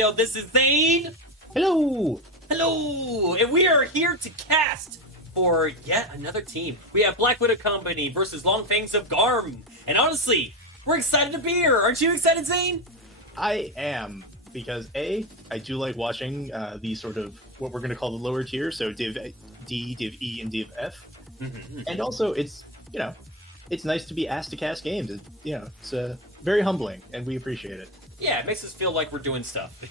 Yuntow. This is Zane. Hello! Hello! And we are here to cast for yet another team. We have Black Widow Company versus Fangs of Garmr. And honestly, we're excited to be here. Aren't you excited, Zane? I am, because A, I do like watching the sort of what we're going to call the lower tier, so Div D, Div E, and Div F. And also, it's, it's nice to be asked to cast games. It's very humbling, and we appreciate it. Yeah, it makes us feel like we're doing stuff.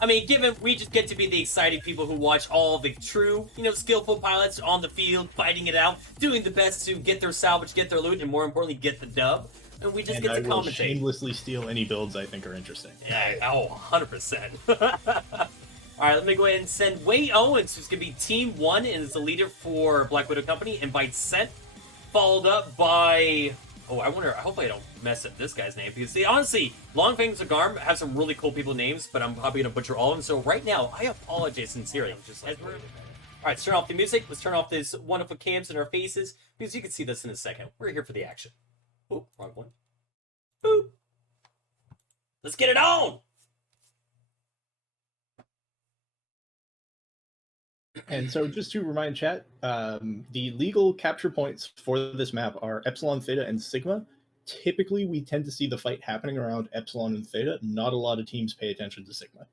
I mean, given we just get to be the exciting people who watch all the true, skillful pilots on the field, fighting it out, doing the best to get their salvage, get their loot, and more importantly, get the dub. And we just get to commentate. I will shamelessly steal any builds I think are interesting. Yeah, 100%. Alright, let me go ahead and send Wade Owens, who's going to be Team 1 and is the leader for Black Widow Company, invite sent, followed up by... Oh, I hope I don't mess up this guy's name, because honestly, Fangs of Garmr have some really cool people names, but I'm probably going to butcher all of them, so right now, I apologize sincerely. Alright, let's turn off the music, let's turn off this wonderful cams in our faces, because you can see this in a second. We're here for the action. Oh, wrong one. Boop. Let's get it on! And so just to remind chat, the legal capture points for this map are Epsilon, Theta, and Sigma. Typically, we tend to see the fight happening around Epsilon and Theta. Not a lot of teams pay attention to Sigma.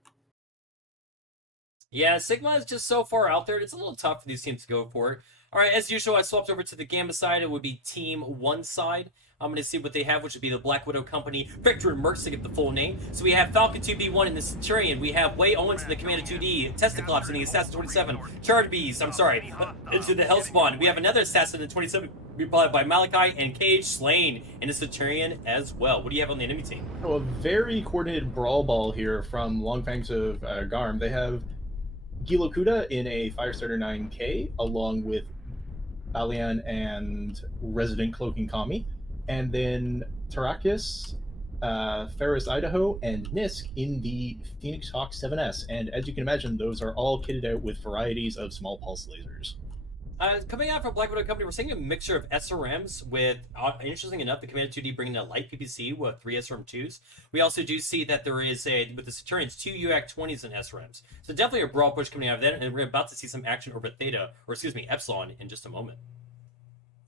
Yeah, Sigma is just so far out there, it's a little tough for these teams to go for it. Alright, as usual, I swapped over to the Gamma side. It would be Team 1 side. I'm going to see what they have, which would be the Black Widow Company, Victor and Mercs to get the full name. So we have Falcon 2B1 in the Centurion. We have Wade Owens in the Commander 2D, Testiclops in the Assassin 27, Charge Bees, into the Hellspawn. We have another Assassin in 27, replied by Malachi, and Cage Slain in the Centurion as well. What do you have on the enemy team? Oh, a very coordinated brawl ball here from Fangs of Garmr. They have Gilo Kuda in a Firestarter 9K, along with Alian and Resident Cloaking Kami. And then Tarakis, Ferris Idaho, and Nisk in the Phoenix Hawk 7S. And as you can imagine, those are all kitted out with varieties of small pulse lasers. Coming out from Black Widow Company, we're seeing a mixture of SRMs with, interesting enough, the Commander 2D bringing a light PPC with 3 SRM2s. We also do see that there is, with the Centurions, 2 UAC-20s and SRMs. So definitely a brawl push coming out of that, and we're about to see some action over Theta, or excuse me, Epsilon, in just a moment.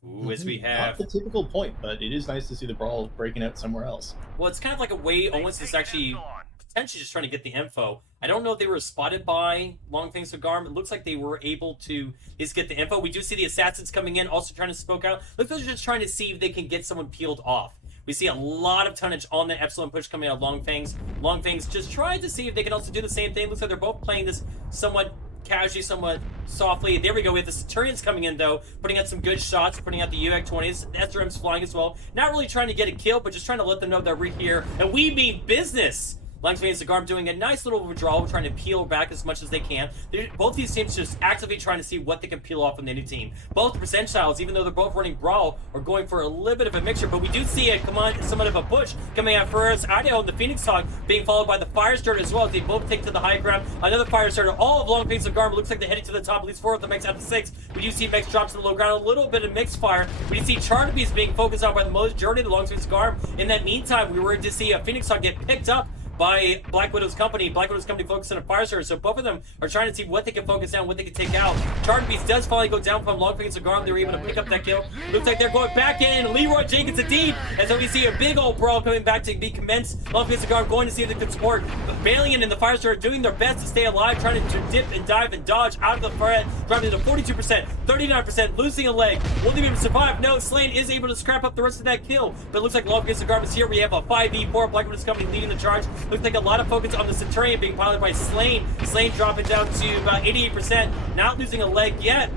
Ooh, as we have... Not the typical point, but it is nice to see the brawl breaking out somewhere else. Well, it's kind of like a way Owens is actually potentially just trying to get the info. I don't know if they were spotted by Fangs of Garmr. It looks like they were able to just get the info. We do see the assassins coming in, also trying to smoke out. Looks like they're just trying to see if they can get someone peeled off. We see a lot of tonnage on the Epsilon push coming out of Fangs. Fangs just trying to see if they can also do the same thing. Looks like they're both playing this somewhat casually, somewhat softly. There we go. We have the Centurions coming in, though, putting out some good shots, putting out the UAC-20s. The SRM's flying as well. Not really trying to get a kill, but just trying to let them know that we're here, and we mean business. Fangs of Garmr doing a nice little withdrawal, trying to peel back as much as they can. Both these teams just actively trying to see what they can peel off from the new team. Both percentiles, even though they're both running Brawl, are going for a little bit of a mixture, but we do see somewhat of a push coming out for us. Idaho and the Phoenix Hawk being followed by the Firestarter as well, as they both take to the high ground. Another Firestarter, all of Fangs of Garmr. Looks like they're heading to the top, at least 4 of the mechs out of 6. We do see mechs drop to the low ground, a little bit of mixed fire. We do see Charnaby's being focused on by the majority of the Fangs of Garmr. In that meantime, we were to see a Phoenix Hawk get picked up by Black Widow's company. Black Widow's company focused on a Firestarter, so both of them are trying to see what they can focus down, what they can take out. Charnaby's does finally go down from Fangs of Garmr. They were able to pick up that kill. Looks like they're going back in. Leroy Jenkins indeed. And so we see a big old brawl coming back to be commenced. Fangs of Garmr going to see if they can support. Valiant and the Firestarter doing their best to stay alive, trying to dip and dive and dodge out of the threat, dropping to 42%, 39%, losing a leg. Will they be able to survive? No, Slain is able to scrap up the rest of that kill. But it looks like Fangs of Garmr is here. We have a 5v4. Black Widow's company leading the charge. Looks like a lot of focus on the Centurion being piloted by Slain. Slain dropping down to about 88%, not losing a leg yet.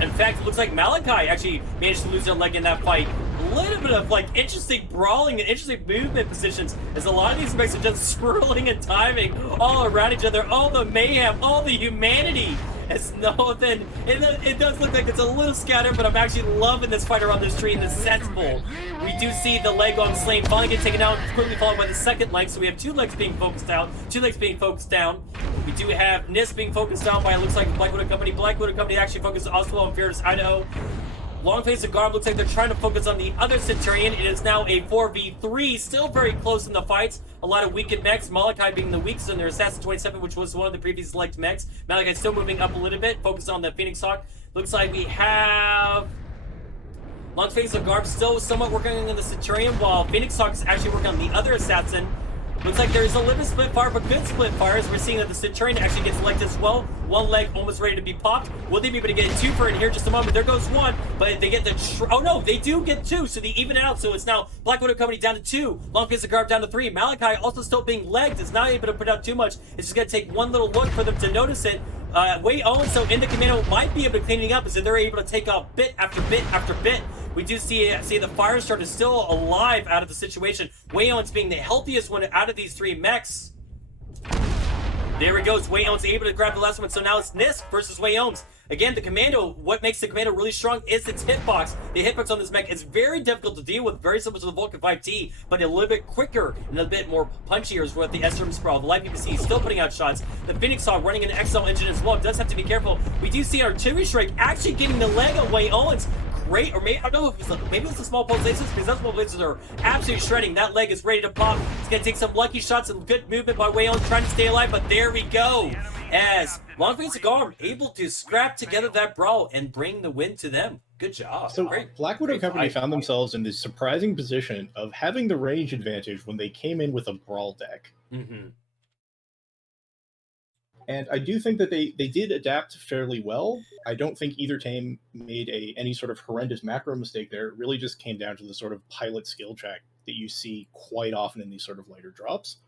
In fact, it looks like Malachi actually managed to lose their leg in that fight. A little bit of interesting brawling and interesting movement positions, as a lot of these mechs are just swirling and timing all around each other. All the mayhem, all the humanity. It's nothing. It does look like it's a little scattered, but I'm actually loving this fight around this tree in the sensible. We do see the leg on Slain finally get taken out, quickly followed by the second leg. So we have 2 legs being focused out, 2 legs being focused down. We do have Nisk being focused down by, it looks like, Black Widow Company. Black Widow Company actually focused also on Ferris Idaho. Long Fangs of Garmr looks like they're trying to focus on the other Centurion. It is now a 4v3, still very close in the fights. A lot of weakened mechs, Malachi being the weakest in their Assassin 27, which was one of the previous select mechs. Malachi still moving up a little bit, focused on the Phoenix Hawk. Looks like we have Long Fangs of Garmr still somewhat working on the Centurion, while Phoenix Hawk is actually working on the other Assassin. Looks like there's a limited split fire, but good split fires. We're seeing that the Centurion actually gets legged as well. One leg almost ready to be popped. Will they be able to get a twofer in here just a moment? There goes one, but they get the... oh no, they do get two, so they even it out. So it's now Black Widow Company down to 2. Long Fangs of Garmr down to 3. Malachi also still being legged. Is not able to put out too much. It's just going to take one little look for them to notice it. Wei Owen, so in the commando, might be able to clean it up, so they're able to take off bit after bit after bit. We do see the Firestarter is still alive out of the situation. Wei Owen's being the healthiest one out of these 3 mechs. There he goes. Wei Owen's able to grab the last one, so now it's Nisk versus Wei Owen's. Again, the commando, what makes the commando really strong is its hitbox. The hitbox on this mech is very difficult to deal with, very similar to the Vulcan 5T, but a little bit quicker and a bit more punchier is what the SRM Sprawl. The Light PPC is still putting out shots. The Phoenix Hawk running an XL engine as well. Does have to be careful. We do see Artillery Strike actually getting the leg of Wei Owen's. Great, or maybe, I don't know if it's maybe it's the small pulse lasers, because those small lasers are absolutely shredding. That leg is ready to pop. It's going to take some lucky shots and good movement by Wei Owen trying to stay alive, but there we go. As Long Fangs of Garmr able to scrap together that brawl and bring the win to them. Good job. So Black Widow Company found themselves in this surprising position of having the range advantage when they came in with a brawl deck. Mm-hmm. And I do think that they did adapt fairly well. I don't think either team made any sort of horrendous macro mistake there. It really just came down to the sort of pilot skill check that you see quite often in these sort of later drops.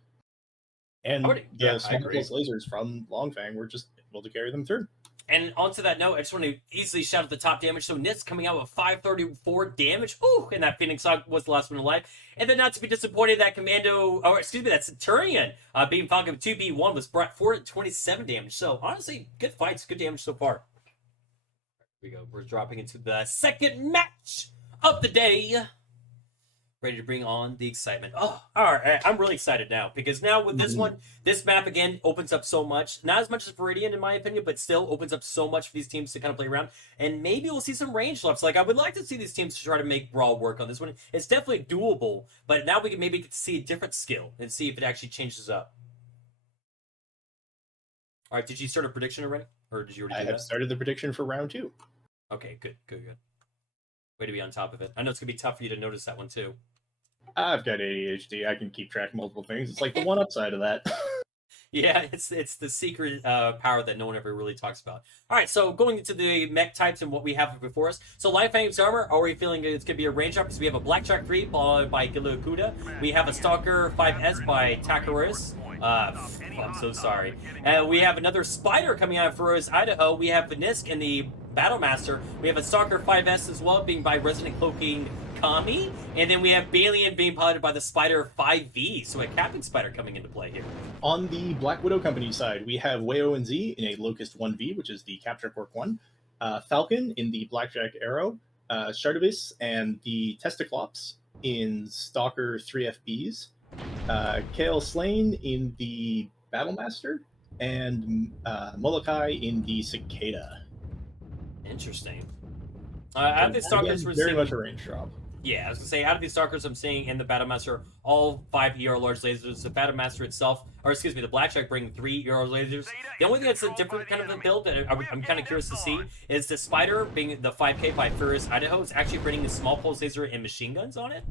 And the small pulse lasers from Longfang were just able to carry them through. And onto that note, I just want to easily shout out the top damage. So Nisk coming out with 534 damage. Ooh, and that Phoenix Hawk was the last one alive. And then not to be disappointed, that Commando, or excuse me, that Centurion, being Falcon 2B1 was brought 427 damage. So honestly, good fights, good damage so far. Here we go. We're dropping into the second match of the day. Ready to bring on the excitement. Oh, all right. I'm really excited now because now with this one, this map again opens up so much. Not as much as Viridian in my opinion, but still opens up so much for these teams to kind of play around. And maybe we'll see some range lefts. Like I would like to see these teams try to make Brawl work on this one. It's definitely doable, but now we can maybe get to see a different skill and see if it actually changes up. All right. Did you start a prediction already, or did you already do that? I have started the prediction for round 2. Okay. Good. Way to be on top of it. I know it's gonna be tough for you to notice that one too. I've got ADHD. I can keep track of multiple things. It's like the one upside of that. Yeah, it's the secret power that no one ever really talks about. All right, so going into the mech types and what we have before us. So Fangs of Garmr, are we feeling it's going to be a range up? Because we have a Blackjack 3 followed by Gilakuda. We have a Stalker 5S by Takaris. I'm so sorry. We have another Spider coming out of Feroz, Idaho. We have Nisk and the Battlemaster. We have a Stalker 5S as well, being by Resident Cloaking Kami. And then we have Balian being piloted by the Spider 5V. So a Captain Spider coming into play here. On the Black Widow Company side, we have Weo and Z in a Locust 1V, which is the Capture Corp 1. Falcon in the Blackjack Arrow. Shardavis and the Testiclops in Stalker 3FBs. Kale Slane in the Battlemaster. And Molokai in the Cicada. Interesting. Out of the Stalkers, we're very much a range drop. Yeah, I was going to say, out of these Stalkers I'm seeing in the Battlemaster, all 5 ER large lasers. The Battlemaster itself, or excuse me, the Blackjack bringing 3 ER lasers. The only thing that's a different kind of a build that I'm kind of curious to see is the Spider, being the 5K by Ferris, Idaho, is actually bringing a small pulse laser and machine guns on it.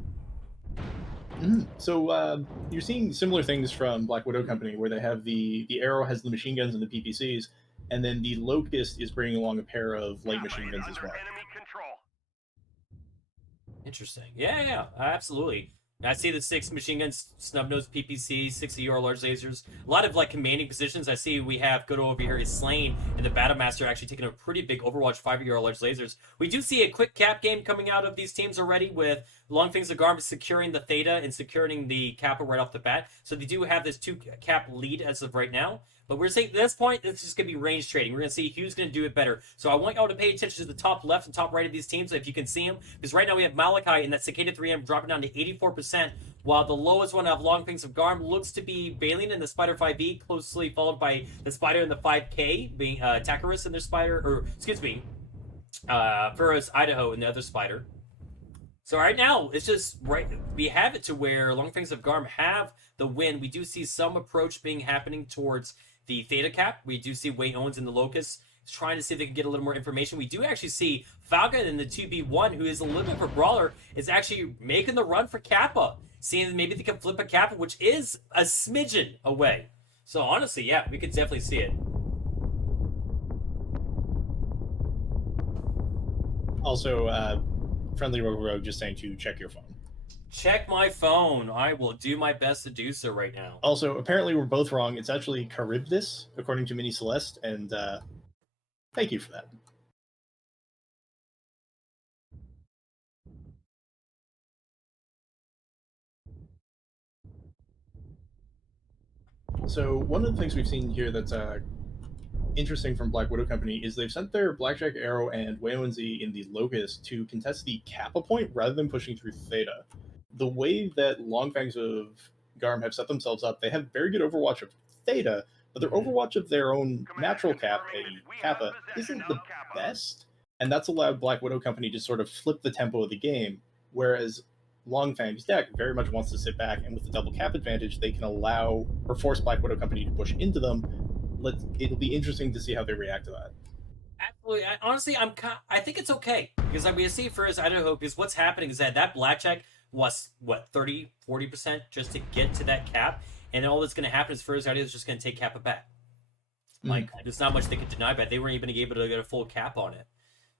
So you're seeing similar things from Black Widow Company, where they have the Arrow has the machine guns and the PPCs, and then the Locust is bringing along a pair of light machine guns as well. Interesting. Yeah, absolutely. I see the 6 machine guns, snub-nosed PPC, 6 ER large lasers. A lot of like commanding positions. I see we have good over here is Slain and the Battlemaster actually taking a pretty big Overwatch 5 ER large lasers. We do see a quick cap game coming out of these teams already with Long Fangs of Garmr securing the Theta and securing the Kappa right off the bat. So they do have this 2 cap lead as of right now. But we're saying at this point, it's just going to be range trading. We're going to see who's going to do it better. So I want y'all to pay attention to the top left and top right of these teams, if you can see them. Because right now we have Malachi in that Cicada 3M dropping down to 84%, while the lowest one of Long Fangs of Garmr looks to be Balian in the Spider 5B, closely followed by the Spider in the 5K, being Takaris in their Spider, or excuse me, Furrows, Idaho, and the other spider. So right now, it's just right. We have it to where Long Fangs of Garm have the win. We do see some approach being happening towards the Theta Cap. We do see Wayne Owens and the Locust trying to see if they can get a little more information. We do actually see Falcon in the 2v1, who is a little bit of a brawler, is actually making the run for Kappa, seeing that maybe they can flip a Kappa, which is a smidgen away. So honestly, yeah, we could definitely see it. Also, Friendly Rogue just saying to check your phone. Check my phone. I will do my best to do so right now. Also, apparently we're both wrong. It's actually Charybdis, according to Mini Celeste, and thank you for that. So one of the things we've seen here that's interesting from Black Widow Company is they've sent their Blackjack Arrow and Wayland-Z in the Locust to contest the Kappa point rather than pushing through Theta. The way that Long Fangs of Garm have set themselves up, they have very good overwatch of Theta, but their overwatch of their own natural Kappa, isn't the best, and that's allowed Black Widow Company to sort of flip the tempo of the game, whereas Long Fang's deck very much wants to sit back, and with the double cap advantage, they can allow or force Black Widow Company to push into them. It'll be interesting to see how they react to that. Absolutely. Honestly, I think it's okay because we see first. I don't know because what's happening is that blackjack was what 30-40% just to get to that cap, and all that's going to happen is first idea is just going to take Kappa back. Like there's not much they could deny, but they weren't even able to get a full cap on it.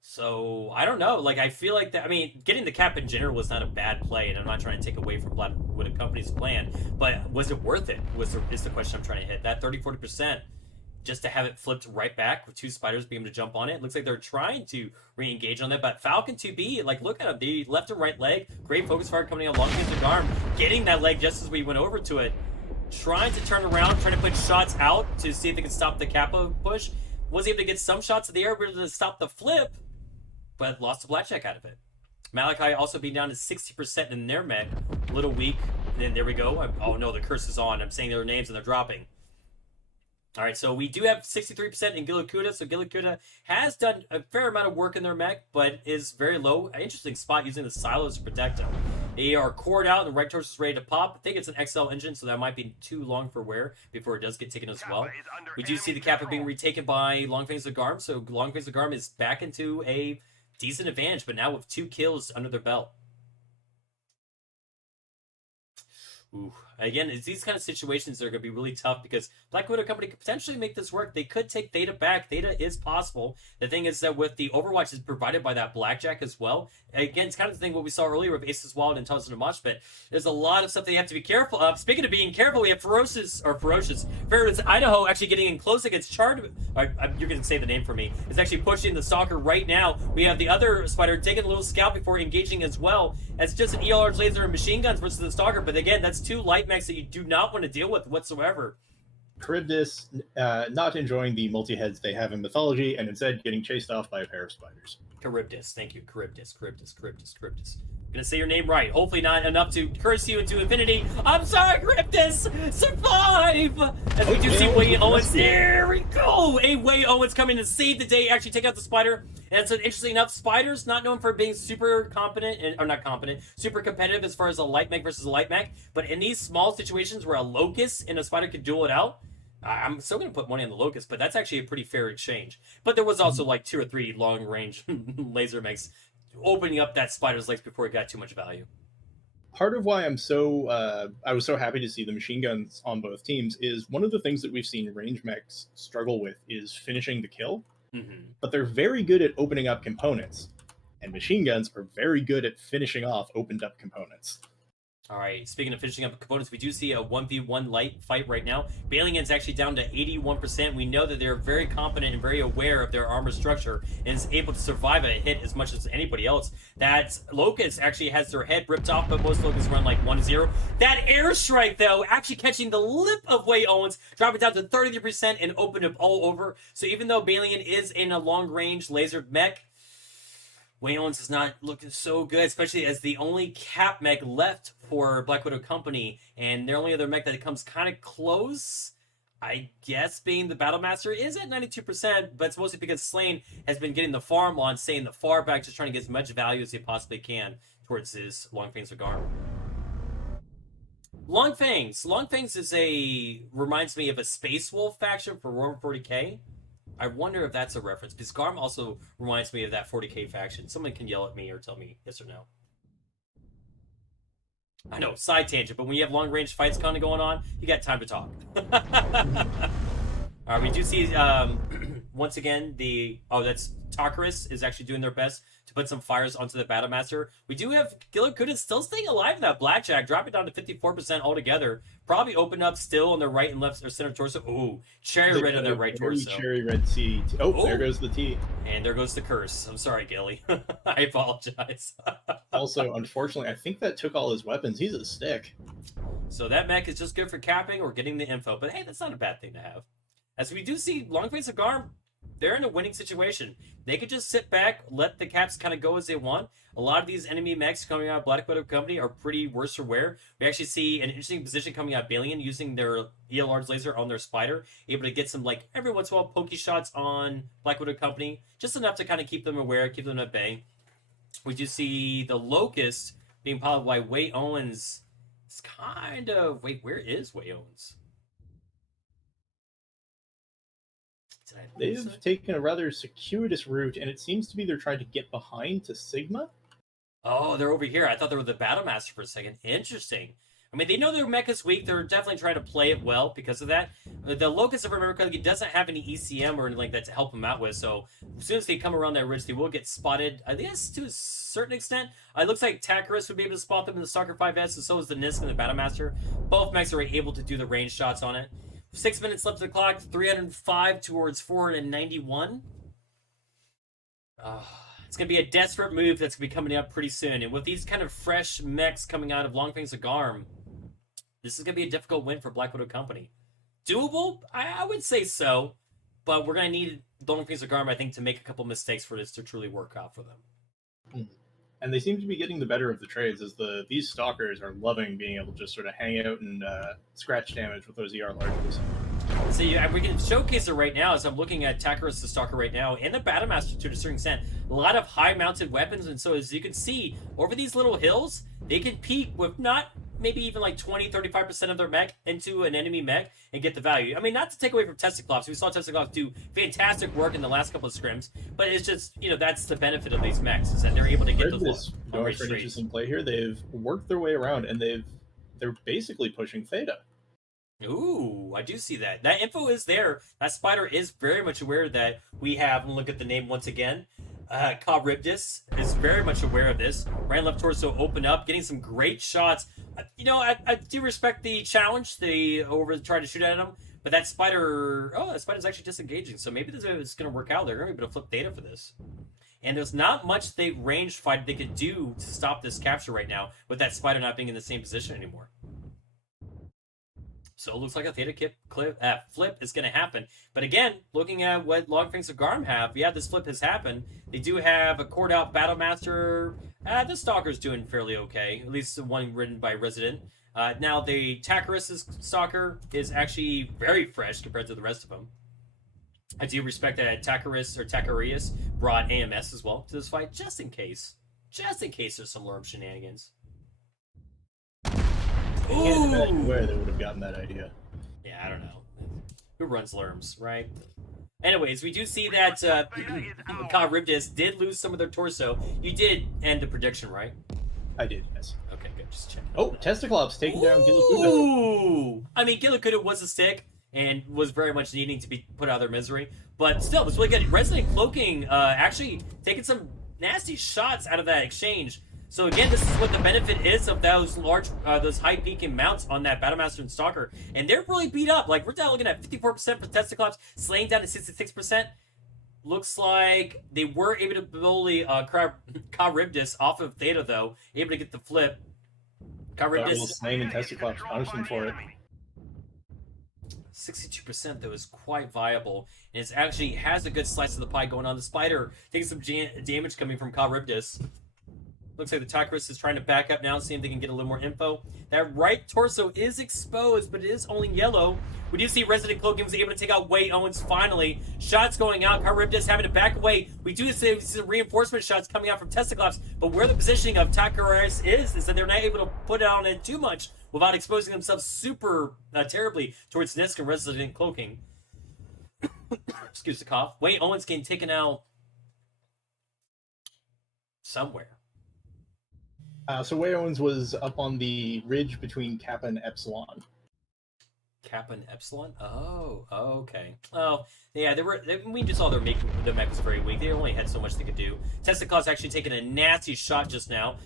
So I don't know. Like I feel like that. I mean, getting the cap in general was not a bad play, and I'm not trying to take away from Black Widow Company's plan, but was it worth it? Is the question I'm trying to hit. That 30-40%. Just to have it flipped right back with two spiders being able to jump on it. It looks like they're trying to re-engage on that, but Falcon 2B, like, look at him. The left and right leg, great focus fire coming along with the arm, getting that leg just as we went over to it, trying to turn around, trying to put shots out to see if they can stop the Kappa push. Was able to get some shots in the air to stop the flip, but lost the blackjack out of it. Malachi also being down to 60% in their mech, a little weak. And then there we go. Oh no, the curse is on. I'm saying their names and they're dropping. All right, so we do have 63% in Gilacuda. So Gilacuda has done a fair amount of work in their mech, but is very low. An interesting spot using the silos to protect them. They are cored out, and the right torso is ready to pop. I think it's an XL engine, so that might be too long for wear before it does get taken as well. We do see the Kappa being retaken by Long Fangs of Garm, so Long Fangs of Garm is back into a decent advantage, but now with 2 kills under their belt. Ooh. Again, it's these kind of situations that are going to be really tough because Black Widow Company could potentially make this work. They could take Theta back. Theta is possible. The thing is that with the Overwatch is provided by that Blackjack as well. Again, it's kind of the thing what we saw earlier with Aces Wild and Tons of Mosh Pit. There's a lot of stuff they have to be careful of. Speaking of being careful, we have Ferocious, Idaho actually getting in close against Chard. You're going to say the name for me. It's actually pushing the Stalker right now. We have the other Spider taking a little scout before engaging as well. It's just an ELR's laser and machine guns versus the Stalker, but again, that's 2 light mechs that you do not want to deal with whatsoever. Charybdis not enjoying the multi-heads they have in mythology and instead getting chased off by a pair of spiders. Charybdis, thank you. Charybdis. I'm gonna say your name right. Hopefully not enough to curse you into infinity. I'm sorry, Charybdis! Survive! As we do see Wayne Owens. There we go! Wayne Owens coming to save the day, actually take out the spider. And it's interesting enough, spiders not known for being super competent, or not competent, super competitive as far as a light mech versus a light mech. But in these small situations where a locust and a spider could duel it out, I'm still going to put money on the Locust, but that's actually a pretty fair exchange. But there was also like 2 or 3 long-range laser mechs opening up that spider's legs before it got too much value. Part of why I was so happy to see the machine guns on both teams is one of the things that we've seen range mechs struggle with is finishing the kill, but they're very good at opening up components, and machine guns are very good at finishing off opened up components. All right, speaking of finishing up components, we do see a 1v1 light fight right now. Balian's actually down to 81%. We know that they're very competent and very aware of their armor structure and is able to survive a hit as much as anybody else. That Locust actually has their head ripped off, but most Locusts run like 1-0. That airstrike, though, actually catching the lip of Wayne Owens, dropping down to 33% and opened up all over. So even though Balian is in a long-range lasered mech, Wayne Owens is not looking so good, especially as the only cap mech left for Black Widow Company, and their only other mech that comes kind of close. I guess being the Battlemaster is at 92%, but it's mostly because Slane has been getting the farm on, staying the far back, just trying to get as much value as he possibly can towards his Long Fangs of Garmr. Long Fangs. Long Fangs reminds me of a Space Wolf faction for Warhammer 40k. I wonder if that's a reference, because Garm also reminds me of that 40k faction. Someone can yell at me or tell me yes or no. I know, side tangent, but when you have long-range fights kind of going on, you got time to talk. All right, we do see, once again, that's Tarkaris is actually doing their best to put some fires onto the Battlemaster. We do have Gillicuda still staying alive in that Blackjack, dropping down to 54% altogether. Probably open up still on the right and left or center torso. Ooh, cherry red on their right torso. Cherry red T. Oh, there goes the T. And there goes the curse. I'm sorry, Gilly. I apologize. Also, unfortunately, I think that took all his weapons. He's a stick. So that mech is just good for capping or getting the info. But hey, that's not a bad thing to have. As we do see Long Fangs of Garmr, they're in a winning situation. They could just sit back, let the caps kind of go as they want. A lot of these enemy mechs coming out of Black Widow Company are pretty worse for wear. We actually see an interesting position coming out of Balian using their ELR's laser on their spider, able to get some, like, every once in a while pokey shots on Black Widow Company, just enough to kind of keep them aware, keep them at bay. We do see the Locust being piloted by Way Owens. It's kind of... Wait, where is Way Owens? They've taken a rather circuitous route, and it seems to be they're trying to get behind to Sigma. Oh, they're over here. I thought they were the Battlemaster for a second. Interesting. I mean, they know their mech is weak. They're definitely trying to play it well because of that. The Locust, if I remember correctly, doesn't have any ECM or anything like that to help them out with. So as soon as they come around that ridge, they will get spotted. I guess to a certain extent. It looks like Tarkaris would be able to spot them in the Stalker 5S, and so is the Nisk and the Battlemaster. Both mechs are able to do the range shots on it. 6 minutes left to the clock, 305 towards 491. It's going to be a desperate move that's going to be coming up pretty soon. And with these kind of fresh mechs coming out of Long Fangs of Garmr, this is going to be a difficult win for Black Widow Company. Doable? I would say so. But we're going to need Long Fangs of Garmr, I think, to make a couple mistakes for this to truly work out for them. And they seem to be getting the better of the trades, as these stalkers are loving being able to just sort of hang out and scratch damage with those ER larges. See, we can showcase it right now as I'm looking at Tarkaris the Stalker right now, and the Battlemaster to a certain extent. A lot of high-mounted weapons, and so as you can see, over these little hills, they can peek with not maybe even like 20-35% of their mech into an enemy mech and get the value. I mean, not to take away from Testiclops. We saw Testiclops do fantastic work in the last couple of scrims, but it's just, that's the benefit of these mechs, is that they're able to get those going for an interesting play here. They've worked their way around, and they're basically pushing Theta. Ooh, I do see that. That info is there. That spider is very much aware that we have, and look at the name once again, Charybdis is very much aware of this. Right and left torso open up, getting some great shots. I do respect the challenge. They try to shoot at him, but that spider's actually disengaging. So maybe this is going to work out. They're going to be able to flip data for this. And there's not much ranged fight they could do to stop this capture right now, with that spider not being in the same position anymore. So it looks like a Theta flip is going to happen. But again, looking at what Long Fangs of Garmr have, this flip has happened. They do have a cored out Battlemaster. The Stalker's doing fairly okay. At least the one ridden by Resident. Now the Tarkaris' Stalker is actually very fresh compared to the rest of them. I do respect that Tarkaris brought AMS as well to this fight, just in case. Just in case there's some Lurm shenanigans. I can't imagine where they would have gotten that idea. Yeah, I don't know. Who runs Lurms, right? Anyways, we do see that Charybdis did lose some of their torso. You did end the prediction, right? I did, yes. Okay, good. Just check. Oh, Testiclops taking down Gillicuda. Ooh! I mean, Gillicuda was a stick and was very much needing to be put out of their misery. But still, it was really good. Resident Cloaking actually taking some nasty shots out of that exchange. So again, this is what the benefit is of those those high peaking mounts on that Battlemaster and Stalker. And they're really beat up. Like, we're down looking at 54% for Testiclops, slaying down to 66%. Looks like they were able to bully Charybdis off of Theta, though. Able to get the flip. Charybdis slaying and Testiclops punish them for it. 62% though is quite viable, and it actually has a good slice of the pie going on. The spider taking some damage coming from Charybdis. Looks like the Tychus is trying to back up now, see if they can get a little more info. That right torso is exposed, but it is only yellow. We do see Resident Cloaking was able to take out Way Owens finally. Shots going out. Charybdis having to back away. We do see some reinforcement shots coming out from Testiclops, but where the positioning of Tychus is that they're not able to put it on it too much without exposing themselves super terribly towards Nisk and Resident Cloaking. Excuse the cough. Way Owens getting taken out somewhere. So Way Owens was up on the ridge between Kappa and Epsilon. Kappa and Epsilon? Oh, okay. Oh, yeah, we just saw the mech was very weak. They only had so much they could do. Testiclops actually taking a nasty shot just now,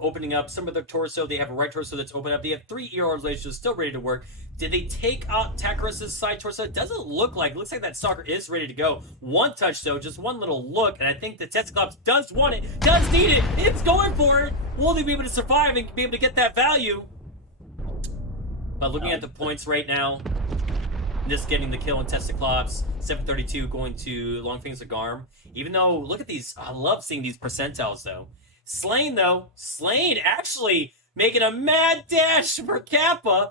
opening up some of their torso. They have a right torso that's opened up. They have 3 ER ratios still ready to work. Did they take out Takarus' side torso? It doesn't look like. It looks like that stalker is ready to go. One touch, though, just one little look, and I think the Testiclops does want it, does need it. It's going for it. Will they be able to survive and be able to get that value? But looking at the points right now, just getting the kill on Testiclops, 732 going to Long Fangs of Garmr. Even though, look at these, I love seeing these percentiles, though. Slain, though. Slain actually making a mad dash for Kappa.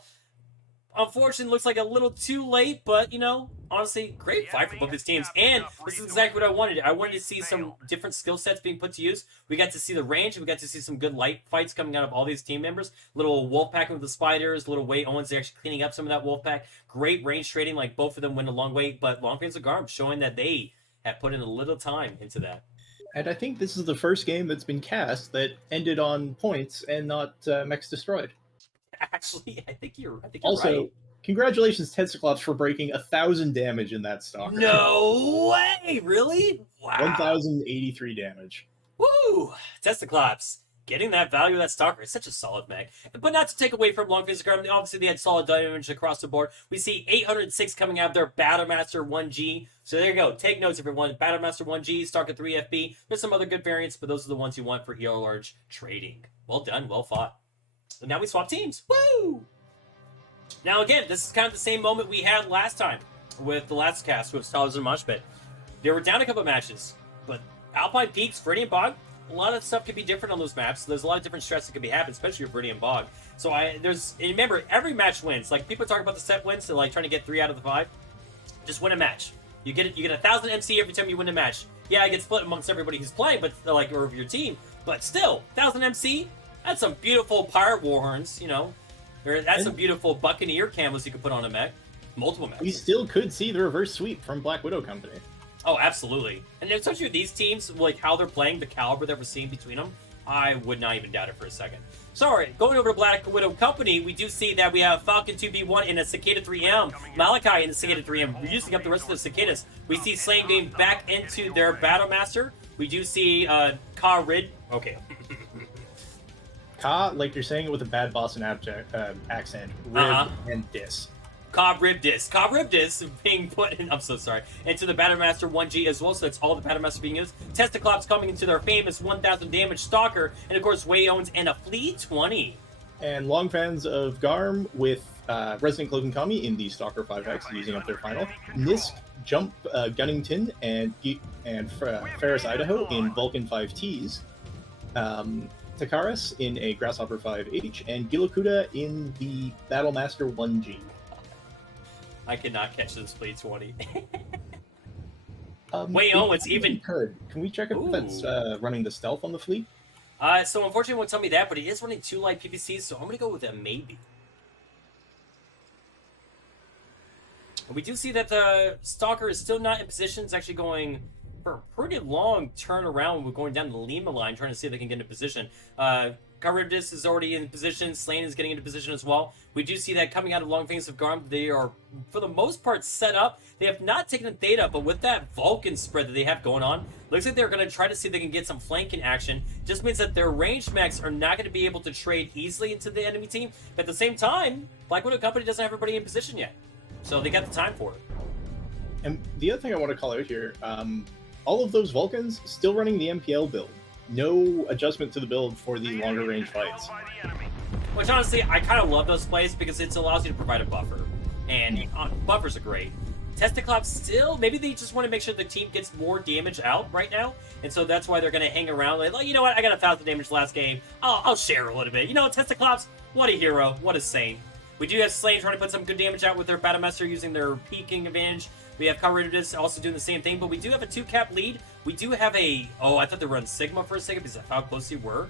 Unfortunately, looks like a little too late, but, you know, honestly, great fight for both these teams. And this is exactly what I wanted. I wanted to see some different skill sets being put to use. We got to see the range, and we got to see some good light fights coming out of all these team members. Little wolf pack with the spiders, little Way Owens actually cleaning up some of that wolf pack. Great range trading, like both of them went a long way, but Long Fangs of Garmr showing that they have put in a little time into that. And I think this is the first game that's been cast that ended on points and not mechs destroyed. Actually, I think you're also, right. Congratulations, Testiclops, for breaking 1,000 damage in that stalker. No way! Really? Wow. 1,083 damage. Woo! Testiclops getting that value of that stalker. It's such a solid mech. But not to take away from Long Fangs of Garmr, obviously they had solid damage across the board. We see 806 coming out of their Battlemaster 1G. So there you go. Take notes, everyone. Battlemaster 1G, Stalker 3FB. There's some other good variants, but those are the ones you want for ER large trading. Well done. Well fought. And now we swap teams. Woo! Now again, this is kind of the same moment we had last time with the last cast with Stallers and Moshpit. They were down a couple of matches, but Alpine Peaks, Viridian Bog, a lot of stuff could be different on those maps. There's a lot of different stress that could be happening, especially your Viridian Bog. So and remember, every match wins. Like people talk about the set wins, so like trying to get 3 out of the 5. Just win a match. You get 1,000 MC every time you win a match. Yeah, it gets split amongst everybody who's playing, but like or your team. But still, 1,000 MC. That's some beautiful pirate warhorns, you know. That's some beautiful Buccaneer camos you could put on a mech. Multiple mechs. We still could see the reverse sweep from Black Widow Company. Oh, absolutely. And especially with these teams, like how they're playing, the caliber that we're seeing between them, I would not even doubt it for a second. Sorry, going over to Black Widow Company, we do see that we have Falcon 2B1 and a Cicada 3M, Malachi in the Cicada 3M, using up the rest of the Cicadas. We see Slane getting back into their Battlemaster. We do see Ka Rid. Okay. Ka, like you're saying it with a bad Boston accent, Rib and Dis. Cobb Ribdis being put in, I'm so sorry, into the Battlemaster 1G as well, so that's all the Battlemaster being used. Testiclops coming into their famous 1,000 damage Stalker, and of course Way Owens and a Flea 20. And Long Fangs of Garmr with Resident Cloaking Kami in the Stalker 5X using up their final. Nisk, Jump Gunnington, and Ferris Idaho in Vulcan 5Ts. Takaris in a Grasshopper 5H, and Gilakuda in the Battlemaster 1G. I cannot catch this Fleet 20. Way Owens even... Can we check if that's running the stealth on the fleet? So unfortunately it won't tell me that, but it is running 2 light PPCs, so I'm going to go with a maybe. And we do see that the Stalker is still not in position. It's actually going for a pretty long turnaround. We're going down the Lima line, trying to see if they can get into position. Charybdis is already in position. Slane is getting into position as well. We do see that coming out of Long Fangs of Garmr. They are, for the most part, set up. They have not taken a Theta, but with that Vulcan spread that they have going on, looks like they're going to try to see if they can get some flanking action. Just means that their ranged mechs are not going to be able to trade easily into the enemy team. But at the same time, Black Widow Company doesn't have everybody in position yet. So they got the time for it. And the other thing I want to call out here, all of those Vulcans still running the MPL build. No adjustment to the build for the longer range fights. Which honestly, I kind of love those plays because it allows you to provide a buffer. And buffers are great. Testaclops still, maybe they just want to make sure the team gets more damage out right now, and so that's why they're going to hang around. Like, you know what, I got 1,000 damage last game. I'll share a little bit. You know, Testaclops, what a hero, what a saint. We do have Slain trying to put some good damage out with their BattleMechs using their peaking advantage. We have Mechwarriors also doing the same thing, but we do have a 2-cap lead. We do have a... Oh, I thought they were on Sigma for a second because of how close you were.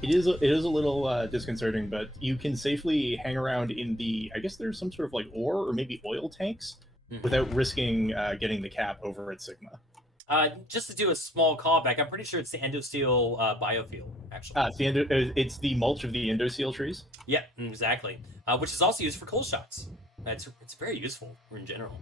It is a little disconcerting, but you can safely hang around in the... I guess there's some sort of like ore or maybe oil tanks without risking getting the cap over at Sigma. Just to do a small callback, I'm pretty sure it's the Endosteel biofuel, actually. It's the mulch of the Endosteel trees? Yeah, exactly. Which is also used for cold shots. It's very useful in general.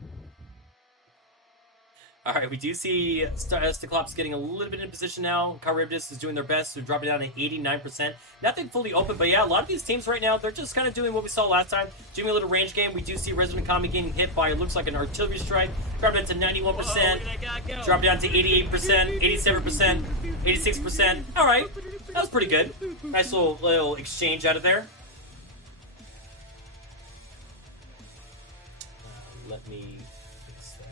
All right, we do see Cyclops getting a little bit in position now. Charybdis is doing their best to drop it down to 89%. Nothing fully open, but yeah, a lot of these teams right now, they're just kind of doing what we saw last time. Doing a little range game. We do see Resident Kami getting hit by, it looks like an artillery strike. Drop it to 91%. Drop it down to 88%, 87%, 86%. All right, that was pretty good. Nice little exchange out of there. Let me fix that.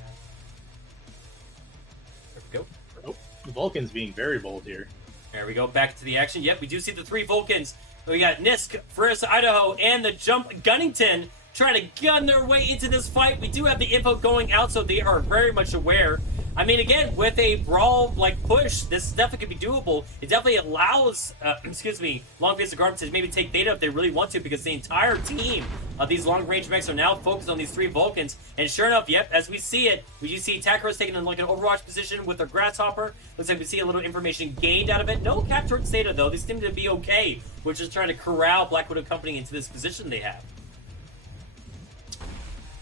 There we go. Oh, the Vulcan's being very bold here. There we go. Back to the action. Yep, we do see the 3 Vulcans. We got Nisk, Ferris, Idaho, and the Jump Gunnington trying to gun their way into this fight. We do have the info going out, so they are very much aware. I mean, again, with a brawl-like push, this definitely could be doable. It definitely allows, Long Fangs of Garmr to maybe take Theta if they really want to, because the entire team of these long-range mechs are now focused on these 3 Vulcans. And sure enough, yep, as we see it, we do see Takaros taking like an Overwatch position with their Grasshopper. Looks like we see a little information gained out of it. No cap towards Theta, though. They seem to be okay. We're just trying to corral Black Widow Company into this position they have.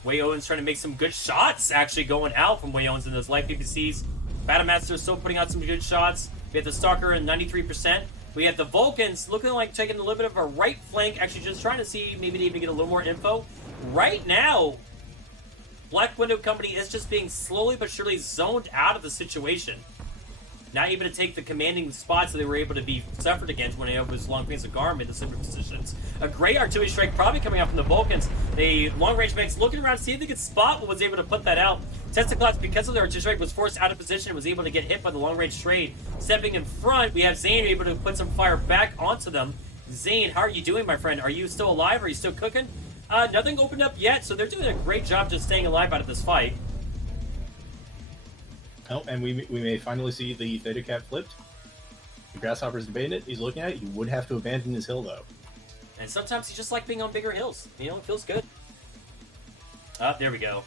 Wei Owens trying to make some good shots, actually going out from Wei Owens in those light PPCs. Battlemaster still putting out some good shots. We have the Stalker in 93%. We have the Vulcans looking like taking a little bit of a right flank, actually just trying to see maybe to even get a little more info. Right now, Black Widow Company is just being slowly but surely zoned out of the situation. Not able to take the commanding spots that they were able to be suffered against when it was Long Fangs of Garmr in the similar positions. A great artillery strike probably coming out from the Vulcans. The long-range mechs looking around to see if they could spot what was able to put that out. Testaclops, because of their artillery strike, was forced out of position and was able to get hit by the long-range trade. Stepping in front, we have Zane able to put some fire back onto them. Zane, how are you doing, my friend? Are you still alive? Are you still cooking? Nothing opened up yet, so they're doing a great job just staying alive out of this fight. Oh, and we may finally see the Theta Cap flipped. The Grasshopper's debating it. He's looking at it. He would have to abandon his hill, though. And sometimes you just like being on bigger hills. You know, it feels good. Oh, there we go.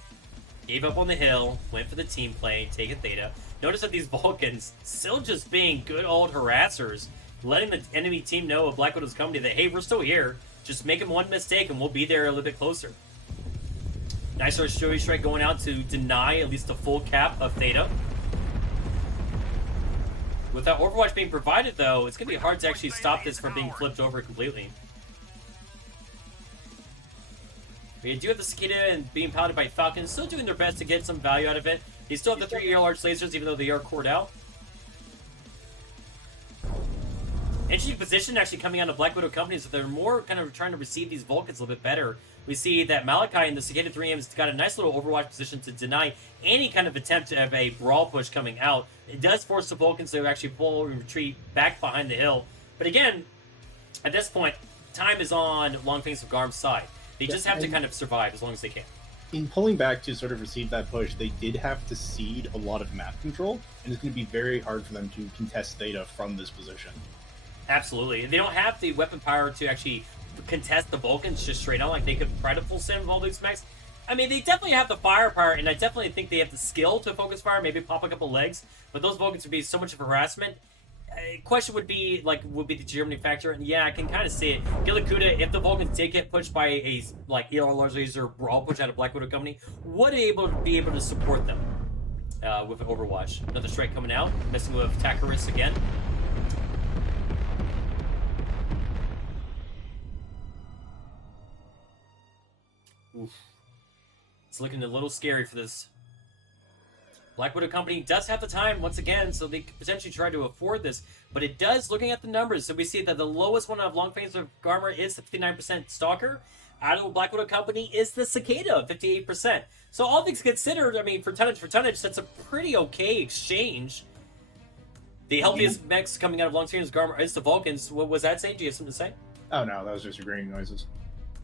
Gave up on the hill, went for the team play, taking Theta. Notice that these Vulcans still just being good old harassers, letting the enemy team know of Black Widow's company that, hey, we're still here. Just make them one mistake and we'll be there a little bit closer. Nice artillery strike going out to deny at least the full cap of Theta. Without Overwatch being provided, though, it's going to be hard to actually stop this from being flipped over completely. We do have the Cicada and being piloted by Falcon, still doing their best to get some value out of it. They still have the 3 large lasers, even though they are cored out. Interesting position actually coming out of Black Widow companies, so they're more kind of trying to receive these Vulcans a little bit better. We see that Malachi and the Cicada 3M's got a nice little Overwatch position to deny any kind of attempt of a brawl push coming out. It does force the Vulcans to actually pull and retreat back behind the hill. But again, at this point, time is on Long Fangs of Garm's side. They just have to kind of survive as long as they can. In pulling back to sort of receive that push, they did have to cede a lot of map control, and it's going to be very hard for them to contest Theta from this position. Absolutely. They don't have the weapon power to actually contest the Vulcans just straight on, like they could try to full send with all these mechs. I mean, they definitely have the firepower, and I definitely think they have the skill to focus fire, maybe pop a couple legs, but those Vulcans would be so much of harassment. Question would be, like, would be the Germany factor, and yeah, I can kind of see it. Gilakuda, if the Vulcans did get pushed by a, like, large laser brawl push out of Black Widow Company, would be able to support them with an Overwatch. Another strike coming out, messing with Takaris again. Oof. It's looking a little scary for this. Black Widow Company does have the time, once again, so they could potentially try to afford this. But it does, looking at the numbers, so we see that the lowest one of Long Fangs of Garmr is 59% Stalker. out of the Black Widow company is the Cicada, 58%. So all things considered, I mean, for tonnage, that's a pretty okay exchange. The healthiest mechs coming out of Long Fangs of Garmr is the Vulcans. What was that saying? Do you have something to say? Oh no, that was just agreeing noises.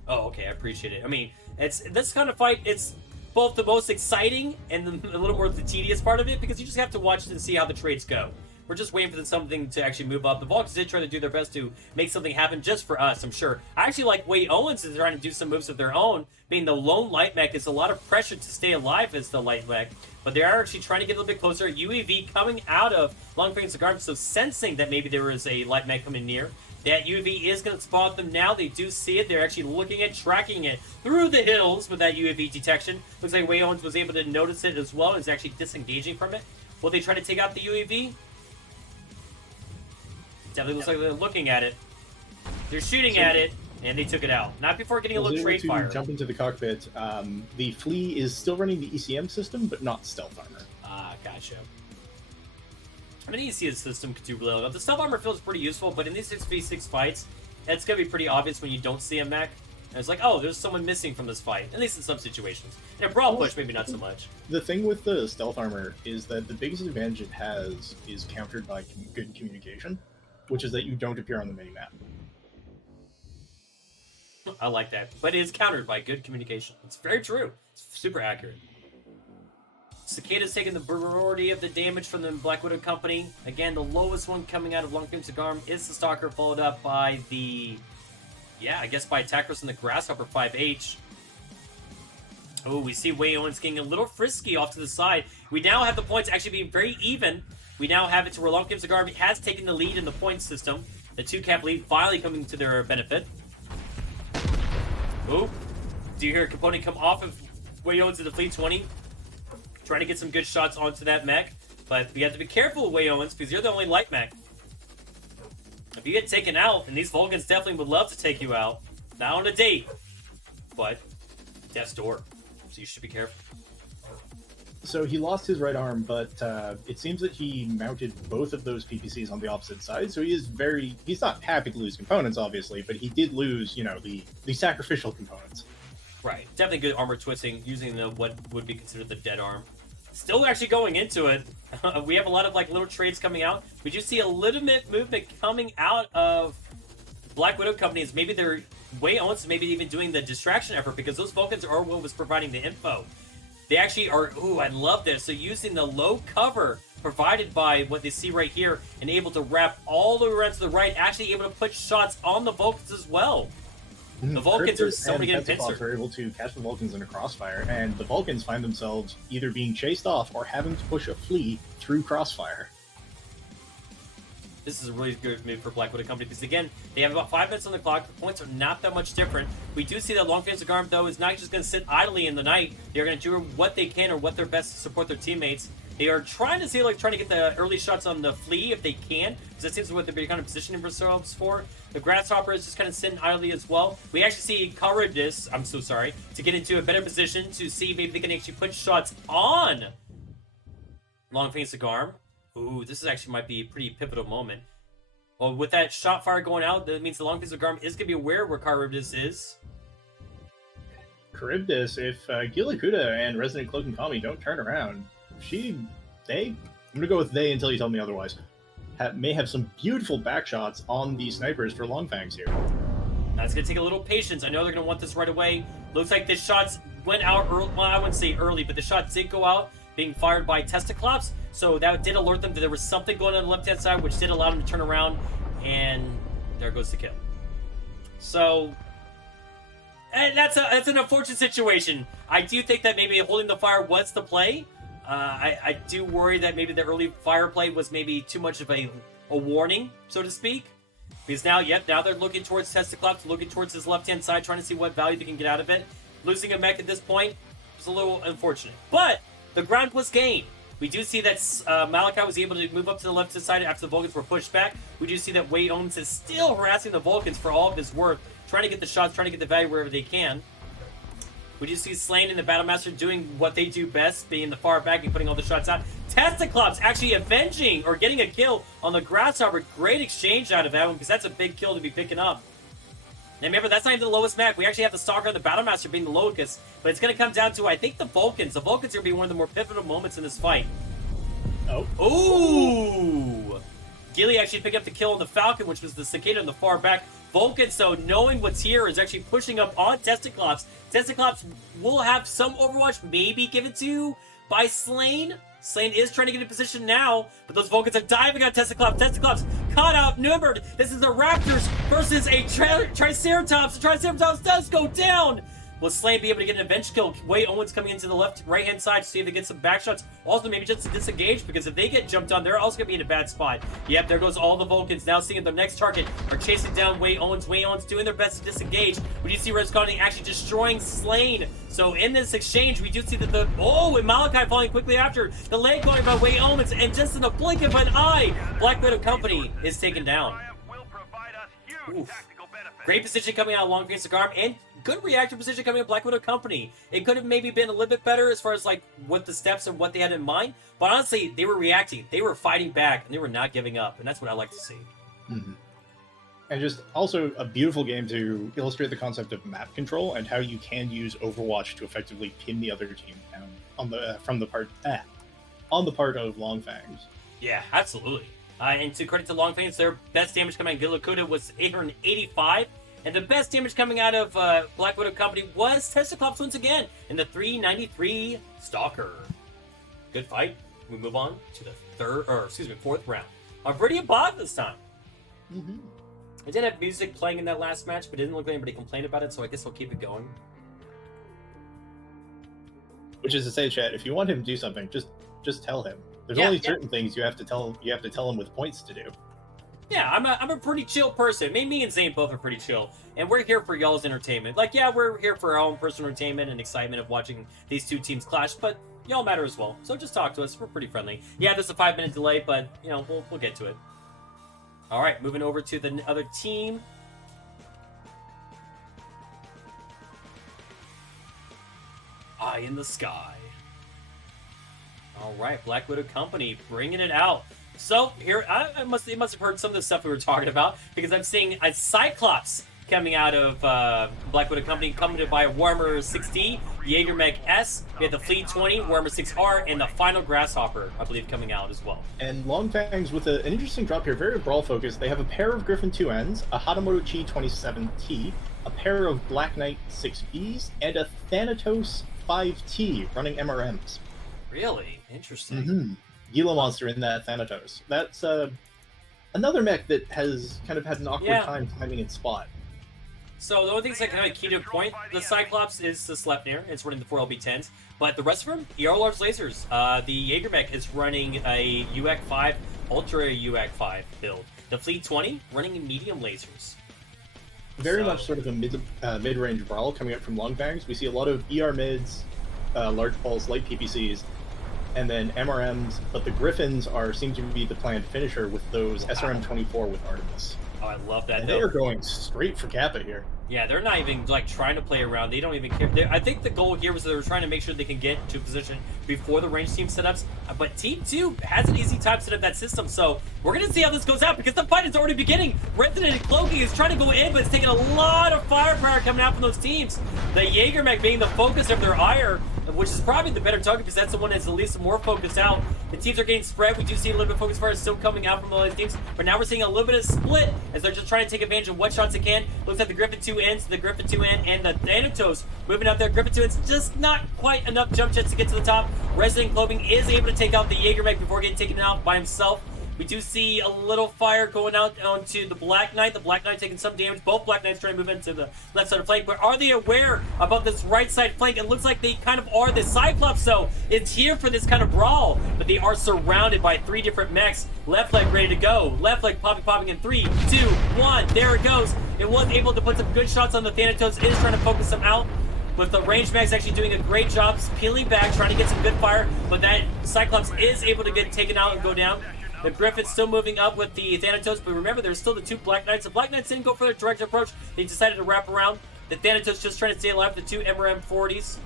Oh, okay, I appreciate it. I mean, it's this kind of fight. It's both the most exciting and a little more the tedious part of it, because you just have to watch and see how the trades go. We're just waiting for something to actually move up. The Vulcans did try to do their best to make something happen just for us, I'm sure. I actually like Wade Owens is trying to do some moves of their own. Being the lone light mech is a lot of pressure to stay alive as the light mech, but they are actually trying to get a little bit closer. UAV coming out of Long Fangs of Garmr, so sensing that maybe there is a light mech coming near. That UAV is going to spot them now. They do see it. They're actually looking at tracking it through the hills with that UAV detection. Looks like Wade Owens was able to notice it as well and is actually disengaging from it. Will they try to take out the UAV? Definitely looks like they're looking at it. They're shooting at it, and they took it out. Not before getting a little trade fire. Jump into the cockpit. The Flea is still running the ECM system, but not stealth armor. Ah, gotcha. I mean, the ECM system could do really well. The stealth armor feels pretty useful, but in these 6v6 fights, it's going to be pretty obvious when you don't see a mech. And it's like, oh, there's someone missing from this fight. At least in some situations. In a brawl push, maybe not so much. The thing with the stealth armor is that the biggest advantage it has is countered by good communication, which is that you don't appear on the minimap. I like that. But it is countered by good communication. It's very true. It's super accurate. Cicada's taking the majority of the damage from the Black Widow company. Again, the lowest one coming out of Long Fangs of Garmr is the Stalker, followed up by the... yeah, I guess by Attackers and the Grasshopper 5H. Oh, we see Wade Owens getting a little frisky off to the side. We now have the points actually being very even. We now have it to where Long Fangs of Garmr has taken the lead in the point system. The 2-cap lead finally coming to their benefit. Oh, do you hear a component come off of Wade Owens in the Fleet 20? Trying to get some good shots onto that mech. But we have to be careful with Wade Owens because you're the only light mech. If you get taken out, and these Vulcans definitely would love to take you out, not on a date, but death's door. So you should be careful. So he lost his right arm, but it seems that he mounted both of those PPCs on the opposite side. So he's not happy to lose components, obviously, but he did lose, the sacrificial components. Right. Definitely good armor twisting using what would be considered the dead arm. Still actually going into it. We have a lot of little trades coming out. We do see a little bit movement coming out of Black Widow companies. Maybe they're Wade Owens, maybe even doing the distraction effort because those Vulcans are what was providing the info. They actually are, ooh, I love this. So using the low cover provided by what they see right here and able to wrap all the way around to the right, actually able to put shots on the Vulcans as well. The Vulcans are somebody getting pincered. Are able to catch the Vulcans in a crossfire, and the Vulcans find themselves either being chased off or having to push a Flea through crossfire. This is a really good move for Black Widow Company because, again, they have about 5 minutes on the clock. The points are not that much different. We do see that Long Fangs of Garmr, though, is not just going to sit idly in the night. They're going to do what they can or what their best to support their teammates. They are trying to see, trying to get the early shots on the Flea if they can, because that seems what they're kind of positioning themselves for. The Grasshopper is just kind of sitting idly as well. We actually see Cowardice, I'm so sorry, to get into a better position to see maybe they can actually put shots on Long Fangs of Garmr. Ooh, this is actually might be a pretty pivotal moment. Well, with that shot fire going out, that means the Long Fangs of Garmr is going to be aware where Charybdis is. Charybdis, if Gilakuda and Resident Cloak and Kami don't turn around, I'm going to go with they until you tell me otherwise, may have some beautiful back shots on the snipers for Long Fangs here. That's going to take a little patience. I know they're going to want this right away. Looks like the shots went out early. Well, I wouldn't say early, but the shots did go out, being fired by Testiclops. So that did alert them that there was something going on the left-hand side, which did allow them to turn around, and there goes the kill. So, and that's an unfortunate situation. I do think that maybe holding the fire was the play. I do worry that maybe the early fire play was maybe too much of a warning, so to speak. Because now they're looking towards Testiclops, looking towards his left-hand side, trying to see what value they can get out of it. Losing a mech at this point was a little unfortunate. But the ground was gained. We do see that Malachi was able to move up to the left side after the Vulcans were pushed back. We do see that Wade Owens is still harassing the Vulcans for all of his worth, trying to get the shots, trying to get the value wherever they can. We do see Slane and the Battlemaster doing what they do best, being the far back and putting all the shots out. Testiclops actually avenging or getting a kill on the Grasshopper. Great exchange out of that one because that's a big kill to be picking up. And remember, that's not even the lowest mech. We actually have the Stalker and the Battlemaster being the lowest, but it's going to come down to, I think, the Vulcans. The Vulcans are going to be one of the more pivotal moments in this fight. Oh. Ooh! Gilly actually picked up the kill on the Falcon, which was the Cicada in the far back. Vulcans, though, knowing what's here, is actually pushing up on Testiclops. Testiclops will have some Overwatch maybe given to by Slain. Slain is trying to get in position now, but those Vulcans are diving on Testiclops. Testiclops caught outnumbered. This is the Raptors versus a Triceratops. The Triceratops does go down. Will Slain be able to get an avenge kill? Wade Owens coming into the right-hand side to see if they get some back shots. Also, maybe just to disengage, because if they get jumped on, they're also going to be in a bad spot. Yep, there goes all the Vulcans. Now seeing their next target are chasing down Wade Owens. Wade Owens doing their best to disengage. We do see Red Scotty actually destroying Slain. So in this exchange, we do see that and Malachi falling quickly after. The leg going by Wade Owens, and just in a blink of an eye, Black Widow Company is taken down. Oof. Great position coming out of Fangs Of Garmr, and good reactive position coming out of Black Widow Company. It could have maybe been a little bit better as far as like what the steps and what they had in mind, but honestly, they were reacting. They were fighting back, and they were not giving up, and that's what I like to see. Mm-hmm. And just also a beautiful game to illustrate the concept of map control and how you can use Overwatch to effectively pin the other team down on the part of Long Fangs. Yeah, absolutely. And to credit to Long Fangs, their best damage coming out of Gilakuda was 885. And the best damage coming out of Black Widow Company was Testiclops once again in the 393 Stalker. Good fight. We move on to the fourth round. On Viridian Bot this time. Mm-hmm. I did have music playing in that last match, but didn't look like anybody complained about it, so I guess I'll keep it going. Which is to say, chat, if you want him to do something, just tell him. There's only certain things you have to tell him with points to do. Yeah, I'm a pretty chill person. Me and Zane both are pretty chill. And we're here for y'all's entertainment. Like, yeah, we're here for our own personal entertainment and excitement of watching these two teams clash, but y'all matter as well. So just talk to us. We're pretty friendly. Yeah, there's a 5-minute delay, but, you know, we'll get to it. All right, moving over to the other team. Eye in the sky. All right, Black Widow Company bringing it out. So here, you must have heard some of the stuff we were talking about, because I'm seeing a Cyclops coming out of Black Widow Company, coming by a Warhammer 6D, Jägermech S. We have the Fleet 20, Warhammer 6R, and the final Grasshopper, I believe, coming out as well. And Long Fangs with an interesting drop here, very brawl focused. They have a pair of Griffin 2Ns, a Hatamoto Chi 27T, a pair of Black Knight 6Bs, and a Thanatos 5T running MRMs. Really? Interesting. Mm-hmm. Gila Monster in that Thanatos. That's another mech that has kind of had an awkward time finding its spot. So the only thing that's kind of key to point, the Cyclops is the Sleipnir. It's running the 4LB10s. But the rest of them, ER large lasers. The Jägermech is running a UAC 5, Ultra UAC 5 build. The Fleet 20 running medium lasers. Very much sort of a mid-range brawl coming up from Long Fangs. We see a lot of ER mids, large pulse, light PPCs, and then MRMs, but the Griffins seem to be the planned finisher with those SRM-24 with Artemis. Oh, I love that. And they are going straight for Kappa here. Yeah, they're not even like trying to play around. They don't even care. I think the goal here was they were trying to make sure they can get to a position before the range team setups. But Team 2 has an easy time setting up that system, so we're going to see how this goes out, because the fight is already beginning. Resident and Cloaking is trying to go in, but it's taking a lot of firepower coming out from those teams. The Jägermech being the focus of their ire, which is probably the better target, because that's the one that's at least more focused out. The teams are getting spread. We do see a little bit of focus fire still coming out from all these teams, but now we're seeing a little bit of split as they're just trying to take advantage of what shots they can. Looks like the Griffin 2Ns, the Griffin 2N, and the Thanatos moving up there. Griffin 2N's just not quite enough jump jets to get to the top. Resident Cloaking is able to take out the Jägermech before getting taken out by himself. We do see a little fire going out onto the Black Knight. The Black Knight taking some damage. Both Black Knights trying to move into the left side of the flank. But are they aware about this right side flank? It looks like they kind of are. The Cyclops, though, it's here for this kind of brawl. But they are surrounded by 3 different mechs. Left leg ready to go. Left leg popping in 3, 2, 1. There it goes. It was able to put some good shots on the Thanatos. It is trying to focus them out. With the range mags actually doing a great job peeling back, trying to get some good fire. But that Cyclops is able to get taken out and go down. The Griffin's still moving up with the Thanatos, but remember, there's still the 2 Black Knights. The Black Knights didn't go for their direct approach. They decided to wrap around. The Thanatos just trying to stay alive. The 2 MRM 40s.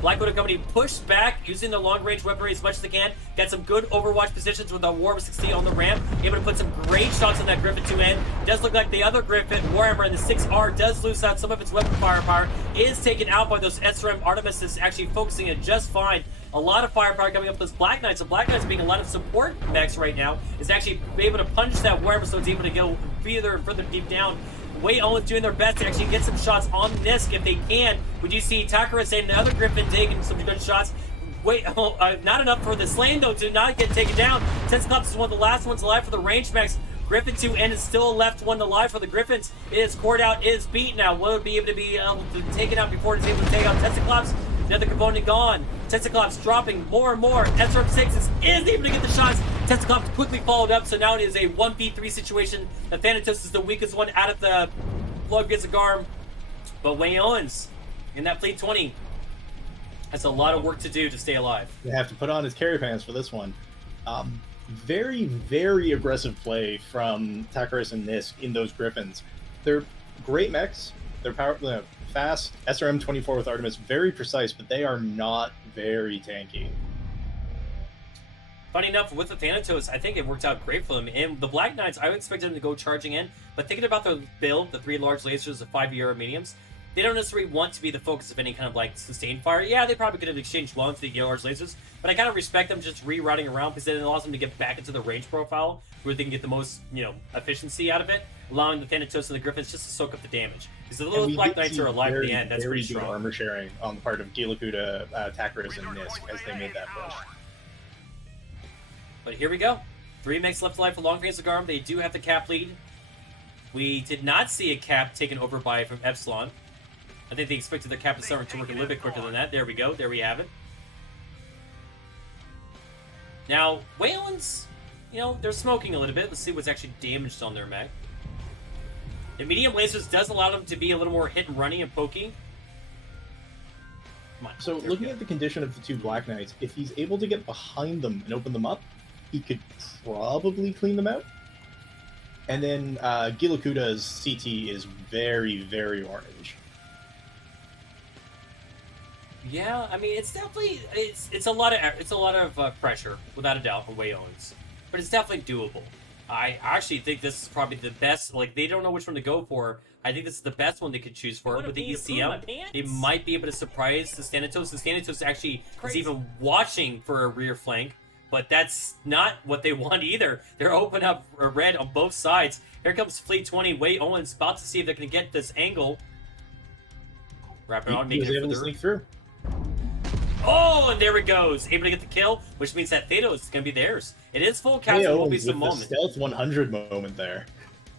Black Widow Company pushed back using the long-range weaponry as much as they can. Got some good Overwatch positions with a Warhammer 60 on the ramp. Able to put some great shots on that Griffin 2 end. Does look like the other Griffin, Warhammer, and the 6R does lose out some of its weapon firepower. Is taken out by those SRM. Artemis is actually focusing it just fine. A lot of firepower coming up with those Black Knights. So Black Knights being a lot of support mechs right now is actually able to punch that Warhammer, so it's able to go further and further deep down. Wei Owens doing their best to actually get some shots on Nisk if they can. We do see Takaris and the other Griffin taking some good shots. Wait, not enough for the Slain though to not get taken down. Tensclops is one of the last ones alive for the range mechs. Griffin 2 and is still left one alive for the Griffins. It is cored out, is beat now. Will it be able to be taken out before it's able to take out Tensclops? Another component gone. Tensclops dropping more and more. SRM6 is able to get the shots. Tensclops quickly followed up, so now it is a 1v3 situation. The Thanatos is the weakest one out of the Fangs of Garmr. But Wei Owens in that Fleet 20 has a lot of work to do to stay alive. They have to put on his carry pants for this one. Very, very aggressive play from Takaris and Nisk in those Griffins. They're great mechs. They're fast. SRM-24 with Artemis, very precise, but they are not very tanky. Funny enough, with the Thanatos, I think it worked out great for them. And the Black Knights, I would expect them to go charging in. But thinking about the build, the 3 large lasers, the 5 Euro mediums, they don't necessarily want to be the focus of any kind of like sustained fire. Yeah, they probably could have exchanged well into the large lasers, but I kind of respect them just rerouting around because it allows them to get back into the range profile where they can get the most, efficiency out of it, allowing the Thanatos and the Griffins just to soak up the damage. Because the little Black Knights are alive at the end. That's pretty strong. Armor sharing on the part of Gilakuda, Takaris, and Nisk as they made that push. But here we go. 3 mechs left alive for Fangs of Garmr. They do have the cap lead. We did not see a cap taken over by from Epsilon. I think they expected the Captain Summer to work a little bit quicker than that. There we go. There we have it. Now, Wei Owens, they're smoking a little bit. Let's see what's actually damaged on their mech. The medium lasers does allow them to be a little more hit and running and poking. Come on. So looking at the condition of the 2 Black Knights, if he's able to get behind them and open them up, he could probably clean them out. And then Gilakuda's CT is very, very orange. Yeah, I mean, it's definitely it's a lot of pressure without a doubt for Wei Owens, but it's definitely doable. I actually think this is probably the best. Like, they don't know which one to go for. I think this is the best one they could choose for. With the ECM, they might be able to surprise the Thanatos. The Thanatos actually is even watching for a rear flank, but that's not what they want either. They're open up red on both sides. Here comes Fleet 20. Wei Owens about to see if they can get this angle. Wrap it on, make it able to sneak through. Oh, and there it goes. Able to get the kill, which means that Thanos is going to be theirs. It is full cast, there will be some moment. Stealth 100 moment there.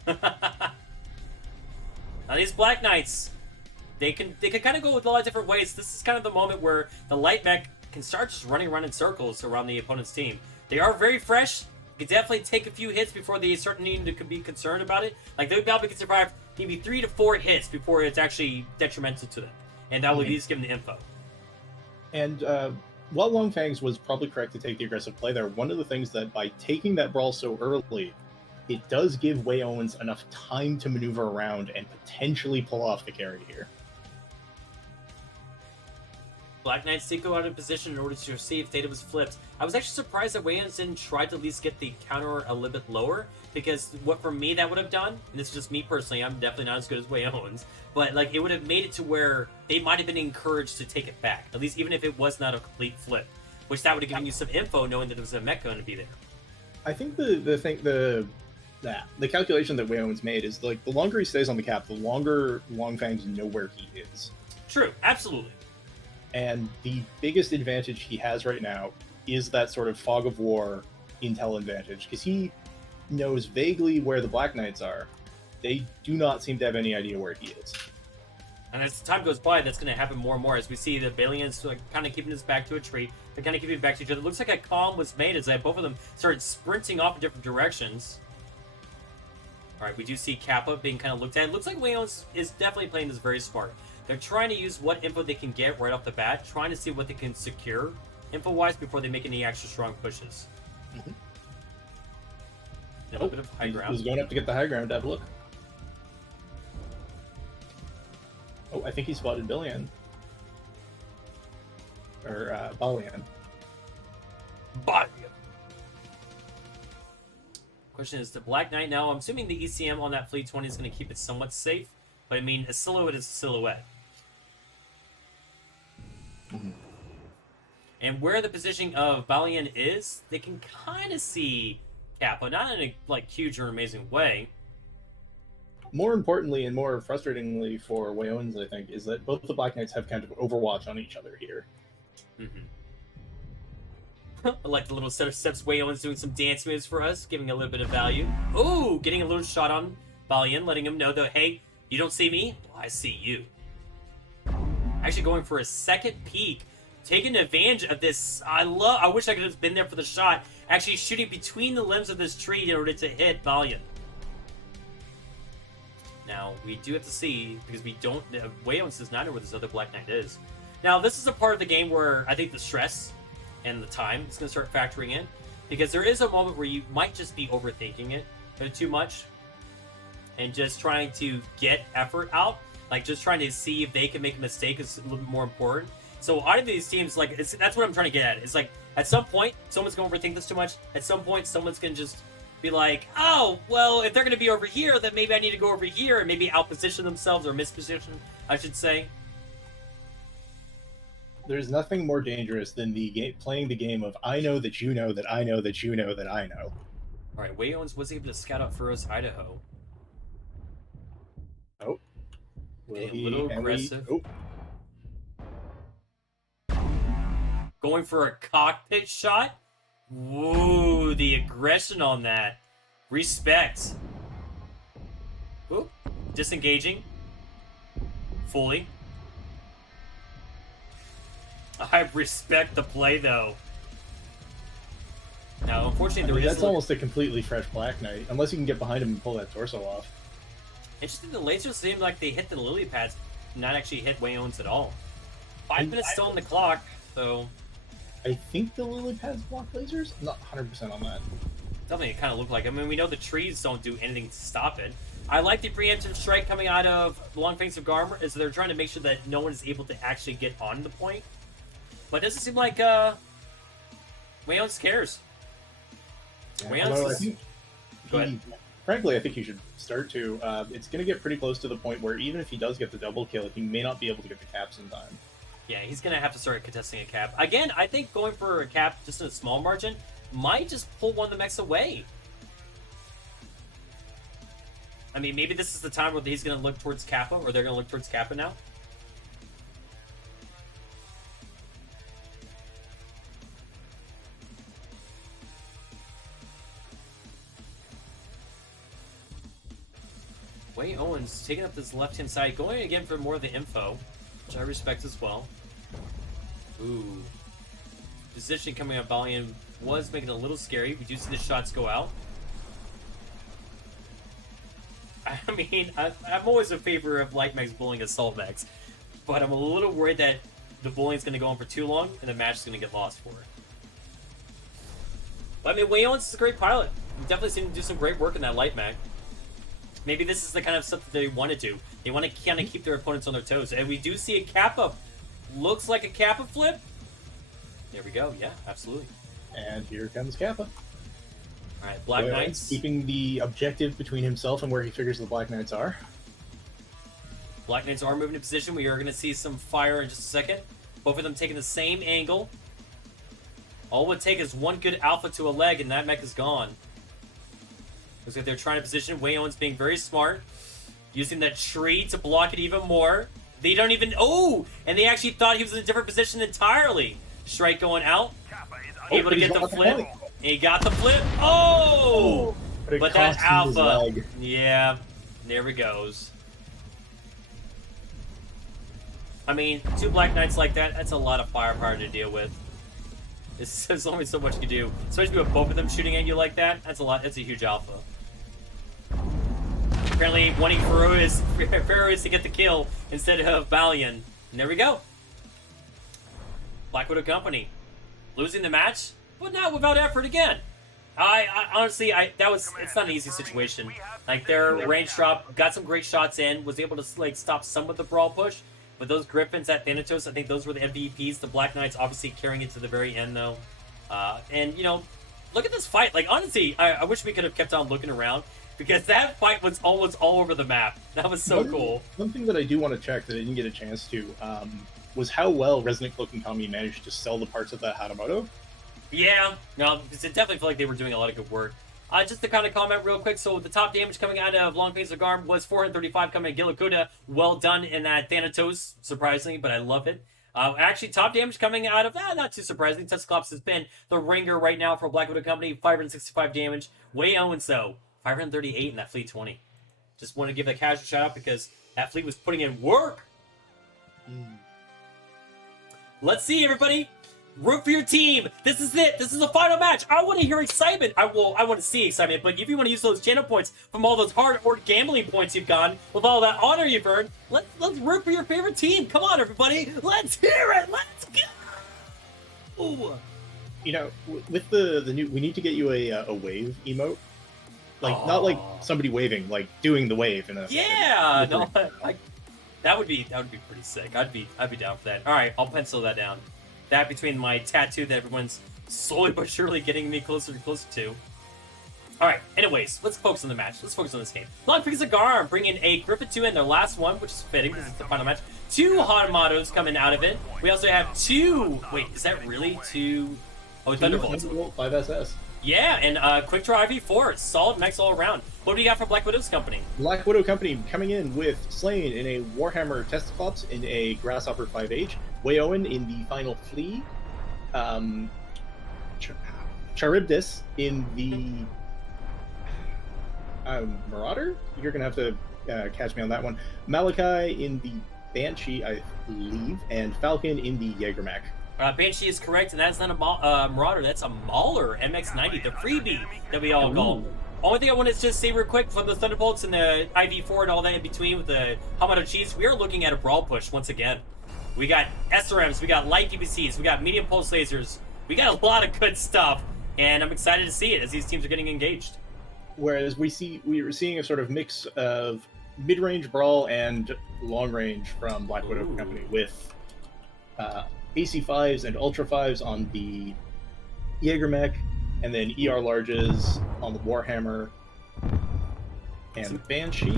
Now these Black Knights, they can kind of go with a lot of different ways. This is kind of the moment where the light mech can start just running around in circles around the opponent's team. They are very fresh. They can definitely take a few hits before they start needing to be concerned about it. Like, they probably can survive maybe 3 to 4 hits before it's actually detrimental to them. And that will at least give them the info. And while Longfangs was probably correct to take the aggressive play there, one of the things that by taking that brawl so early, it does give Wei Owens enough time to maneuver around and potentially pull off the carry here. Black Knights did go out of position in order to see if Theta was flipped. I was actually surprised that Wei Owens didn't try to at least get the counter a little bit lower, because what for me that would have done, and this is just me personally, I'm definitely not as good as Wei Owens, but like, it would have made it to where they might have been encouraged to take it back, at least even if it was not a complete flip, which that would have given you some info knowing that there was a mech going to be there. I think the calculation that Wei Owens made is, like, the longer he stays on the cap, the longer Longfangs know where he is. True, absolutely. And the biggest advantage he has right now is that sort of fog of war intel advantage, because he knows vaguely where the Black Knights are. They do not seem to have any idea where he is. And as time goes by, that's going to happen more and more as we see the Balians kind of keeping his back to a tree. They're kind of keeping it back to each other. It looks like a calm was made as both of them started sprinting off in different directions. All right, we do see Kappa being kind of looked at. It looks like Wei Owens is definitely playing this very smart. They're trying to use what info they can get right off the bat, trying to see what they can secure info-wise before they make any extra strong pushes. Mm-hmm. A little bit of high ground. He's going up to get the high ground. Have a look. Oh, I think he spotted Billion. Balian. Bye. Question is the Black Knight now. I'm assuming the ECM on that Fleet 20 is going to keep it somewhat safe, but I mean, a silhouette is a silhouette. Mm-hmm. And where the positioning of Balian is, they can kind of see Kappa, not in a like huge or amazing way. More importantly and more frustratingly for Wayons, I think, is that both the Black Knights have kind of overwatch on each other here. Mm-hmm. I like the little set of steps. Wayon's doing some dance moves for us, giving a little bit of value. Ooh, getting a little shot on Balian, letting him know that, hey, you don't see me? Well, I see you. Actually going for a second peek. Taking advantage of this. I wish I could have been there for the shot. Actually shooting between the limbs of this tree in order to hit Balian. Now, we do have to see, because we don't... Wayons does not know where this other Black Knight is. Now, this is a part of the game where I think the stress and the time is going to start factoring in. Because there is a moment where you might just be overthinking it too much. And just trying to get effort out. Like, just trying to see if they can make a mistake is a little bit more important. So out of these teams, like, that's what I'm trying to get at. It's like, at some point, someone's going to overthink this too much. At some point, someone's going to just be like, oh, well, if they're going to be over here, then maybe I need to go over here and maybe outposition themselves, or misposition, I should say. There's nothing more dangerous than playing the game of I know that you know that I know that you know that I know. All right, Wayons was able to scout out for us Idaho. Oh. A little aggressive. Oh. Going for a cockpit shot? Whoa, the aggression on that. Respect. Oop. Disengaging. Fully. I respect the play, though. Now, unfortunately, that's almost a completely fresh Black Knight, unless you can get behind him and pull that torso off. Interesting, the lasers seem like they hit the lily pads, not actually hit Wayons at all. 5 minutes still on the clock, so... I think the lily pads block lasers? I'm not 100% on that. Something it kind of looked like. I mean, we know the trees don't do anything to stop it. I like the preemptive strike coming out of Long Fangs of Garmr, is they're trying to make sure that no one is able to actually get on the point. But it doesn't seem like Wayons cares. Wayons frankly, I think he should start to. It's going to get pretty close to the point where even if he does get the double kill, he may not be able to get the caps in time. Yeah, he's going to have to start contesting a cap. Again, I think going for a cap just in a small margin might just pull one of the mechs away. I mean, maybe this is the time where he's going to look towards Kappa, or they're going to look towards Kappa now. Wayons taking up this left-hand side, going again for more of the info, which I respect as well. Ooh. Position coming up, Balian was making it a little scary. We do see the shots go out. I mean, I'm always in favor of light mechs bullying assault mechs, but I'm a little worried that the bullying is going to go on for too long and the match is going to get lost for it. But I mean, Wayons is a great pilot. He definitely seemed to do some great work in that light mech. Maybe this is the kind of stuff that they want to do. They want to kind of keep their opponents on their toes. And we do see a Kappa. Looks like a Kappa flip. There we go. Yeah, absolutely. And here comes Kappa. All right, Black Knights. Keeping the objective between himself and where he figures the Black Knights are. Black Knights are moving in position. We are going to see some fire in just a second. Both of them taking the same angle. All it would take is one good alpha to a leg, and that mech is gone. Looks like they're trying to position. Wayons being very smart. Using that tree to block it even more. They don't even... Oh! And they actually thought he was in a different position entirely. Strike going out. Able to get the flip. He got the flip. Oh! But that alpha... Yeah. There he goes. I mean, two Black Knights like that, that's a lot of firepower to deal with. There's only so much you can do. Especially with both of them shooting at you like that. That's a lot. That's a huge alpha. Apparently wanting Ferrois to get the kill instead of Balian. And there we go. Black Widow Company losing the match, but not without effort again. I honestly, it's not an easy situation. Like, their range drop, got some great shots in, was able to like stop some of the brawl push, But those Griffins at Thanatos, I think those were the MVPs. The Black Knights obviously carrying it to the very end, though. And, you know, look at this fight. Like, honestly, I wish we could have kept on looking around, because that fight was almost all over the map. That was so cool. One thing that I do want to check that I didn't get a chance to was how well Resonant Cloak and Kami managed to sell the parts of the Hatamoto. Yeah, no, because it definitely felt like they were doing a lot of good work. Just to kind of comment real quick, so the top damage coming out of Long Fangs of Garmr was 435 coming at Gilakuda. Well done in that Thanatos, surprisingly, but I love it. Actually, top damage coming out of, not too surprising, Tesla has been the ringer right now for Black Widow Company, 565 damage. Way Owens, though, 538 in that Fleet 20. Just want to give a casual shout out because that Fleet was putting in work. Let's see, everybody. Root for your team. This is it. This is the final match. I want to hear excitement. I want to see excitement. But if you want to use those channel points from all those hard-earned gambling points you've gotten, with all that honor you've earned, let's root for your favorite team. Come on, everybody. Let's hear it. Let's go. You know, with the new, we need to get you a wave emote. Like, not like somebody waving, like doing the wave in a... Yeah, no, that would be pretty sick. I'd be down for that. All right, I'll pencil that down. That between my tattoo that everyone's slowly but surely getting me closer and closer to. All right, anyways, let's focus on the match. Let's focus on this game. Long Fangs of Garmr bringing a Griffin 2 in their last one, which is fitting because it's the final match. 2 Hanamotos coming out of it. We also have 2... Wait, is that really 2... Oh, Thunderbolts. 5SS. Yeah, and Quick Draw IV4. Solid mechs all around. What do we got from Black Widow's company? Black Widow Company coming in with Slain in a Warhammer Testiclops in a Grasshopper 5H. Way Owen in the final Flea. Charybdis in the Marauder? You're going to have to catch me on that one. Malachi in the Banshee, I believe. And Falcon in the Jägermech. Banshee is correct, and that's not a Marauder. That's a Mauler MX-90, the freebie that we all call. Only thing I want to just say real quick for the Thunderbolts and the IV4 and all that in between with the Hamato Cheese, we are looking at a brawl push once again. We got SRMs, we got light DPCs, we got medium pulse lasers, we got a lot of good stuff, and I'm excited to see it as these teams are getting engaged. Whereas we are seeing a sort of mix of mid-range brawl and long-range from Black Widow Company with AC5s and Ultra 5s on the Jägermech, and then ER larges on the Warhammer and Banshee.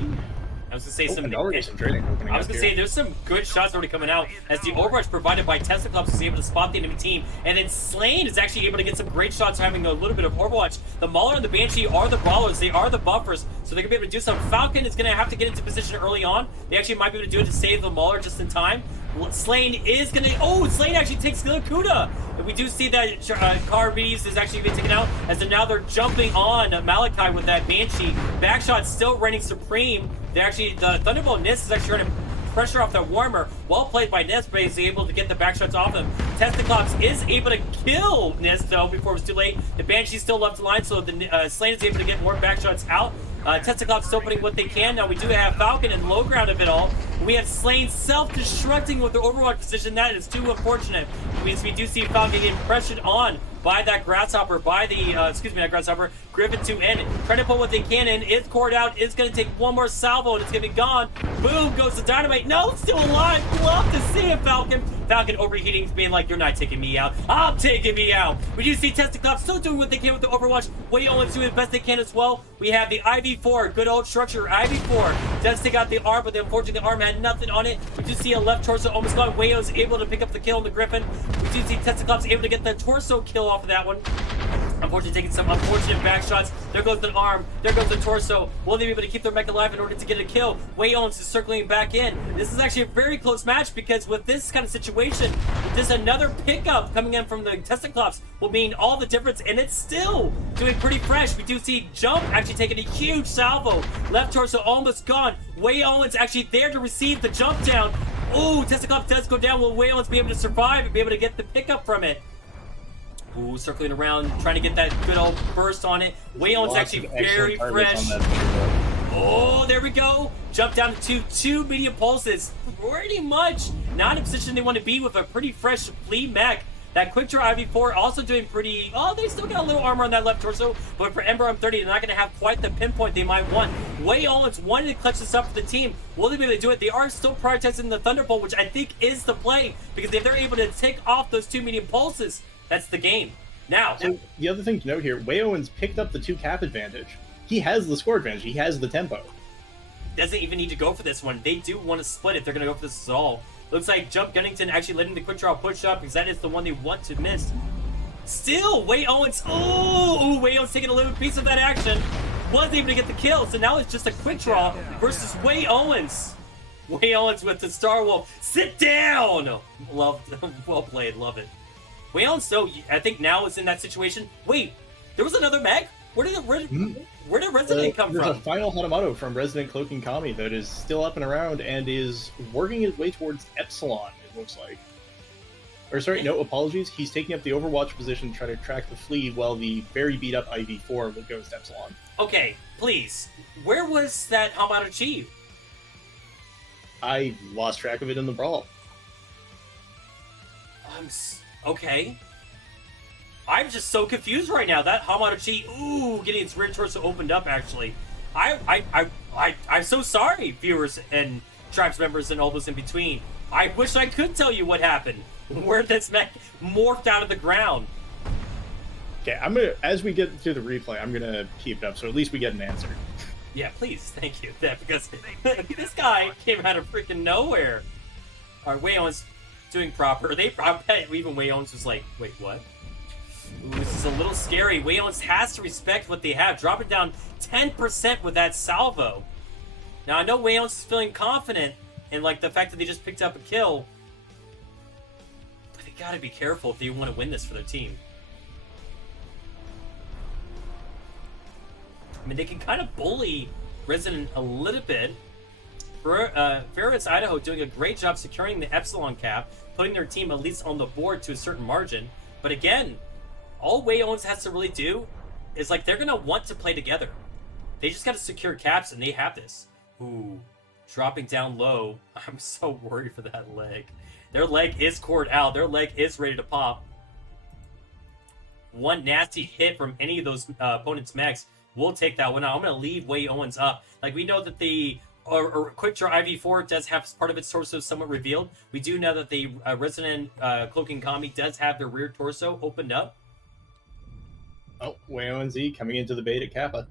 I was gonna say some trading. I was gonna say there's some good shots already coming out as the overwatch provided by Tesla is able to spot the enemy team, and then Slain is actually able to get some great shots, having a little bit of overwatch. The Mauler and the Banshee are the brawlers, they are the buffers, so they're gonna be able to do some. Falcon is gonna have to get into position early on. They actually might be able to do it to save the Mauler just in time. Slain is gonna. Oh, Slain actually takes Gilakuda. And we do see that Carves is actually being taken out as they're jumping on Malachi with that Banshee. Backshot still reigning supreme. The Thunderbolt Nist is actually trying to pressure off that Warmer. Well played by Nist, but he's able to get the backshots off him. Testiclops is able to kill Nist though before it was too late. The Banshee's still left line, so the Slain is able to get more backshots out. Testiclops still putting what they can. Now we do have Falcon and low ground of it all. We have Slain self-destructing with the Overwatch position. That is too unfortunate. We do see Falcon getting pressured on by that Grasshopper, by the, not Grasshopper, Griffin 2 in. Trying to put what they can in. It's cored out. It's going to take one more salvo and it's going to be gone. Boom goes the Dynamite. No, it's still alive. Love to see it, Falcon. Falcon overheating, being like, you're not taking me out. I'm taking me out. We do see Testiclops still doing what they can with the Overwatch. Way Owens doing the best they can as well. We have the IV4, good old structure. IV4 does take out the arm, but unfortunately the arm had nothing on it. We do see a left torso almost gone. Wayo's able to pick up the kill on the Griffin. We do see Testiclops able to get the torso kill off of that one. Unfortunately, taking some unfortunate back shots. There goes the arm. There goes the torso. Will they be able to keep their mech alive in order to get a kill? Way Owens is circling back in. This is actually a very close match because with this kind of situation, there's another pickup coming in from the Testiclops will mean all the difference, and it's still doing pretty fresh. We do see Jump actually taking a huge salvo. Left torso almost gone. Way Owens actually there to receive the jump down. Oh, Testiclops does go down. Will Way Owens be able to survive and be able to get the pickup from it? Ooh, circling around, trying to get that good old burst on it. Way Owens actually very fresh. Oh, there we go. Jump down to two medium pulses. Pretty much not in a position they want to be with a pretty fresh Flea mech. That quick draw IV4 also doing pretty... Oh, they still got a little armor on that left torso, but for Ember M30, they're not going to have quite the pinpoint they might want. Wei Owens wanted to clutch this up for the team. Will they be able to do it? They are still prioritizing the Thunderbolt, which I think is the play, because if they're able to take off those 2 medium pulses, that's the game. Now... So the other thing to note here, Wei Owens picked up the 2 cap advantage. He has the score advantage. He has the tempo. Doesn't even need to go for this one. They do want to split if they're going to go for this at all. Looks like Jump Gunnington actually letting the quick draw push up because that is the one they want to miss. Still, Wei Owens. Oh, Wei Owens taking a little piece of that action. Was able to get the kill, so now it's just a quick draw versus Wei Owens. Wei Owens with the Star Wolf. Sit down! Well played, love it. Wei Owens, though, I think now is in that situation. Wait, there was another mech? Where did Resident come There's from? a final Hanamoto from Resident Cloaking Kami that is still up and around and is working his way towards Epsilon, it looks like. Or sorry, no, apologies. He's taking up the Overwatch position to try to track the fleet while the very beat up IV4 goes to Epsilon. Okay, please. Where was that Hamato Chi? I lost track of it in the brawl. Okay. I'm just so confused right now. That Hamato Chi, ooh, getting its rear torso opened up, actually. I'm so sorry, viewers and tribes members and all those in between. I wish I could tell you what happened. Where this mech morphed out of the ground. Okay, I'm gonna, as we get to the replay, I'm gonna keep it up so at least we get an answer. Yeah, please, thank you. Because this guy came out of freaking nowhere. Alright, Wei Owens doing proper. I bet even Wei Owens was like, wait, what? Ooh, this is a little scary. Wei Owens has to respect what they have. Drop it down 10% with that salvo. Now, I know Wei Owens is feeling confident in like the fact that they just picked up a kill. But they gotta be careful if they want to win this for their team. I mean, they can kind of bully Resident a little bit. Ferris Idaho doing a great job securing the Epsilon cap, putting their team at least on the board to a certain margin. But again, all Wei Owens has to really do is like they're gonna want to play together. They just gotta secure caps, and they have this. Ooh, dropping down low. I'm so worried for that leg. Their leg is cored out. Their leg is ready to pop. One nasty hit from any of those opponents' mechs will take that one out. I'm gonna leave Wei Owens up. Like, we know that the quick draw IV4 does have part of its torso somewhat revealed. We do know that the Resident Cloaking Kami does have their rear torso opened up. Oh, Wei Owens coming into the bait at Kappa.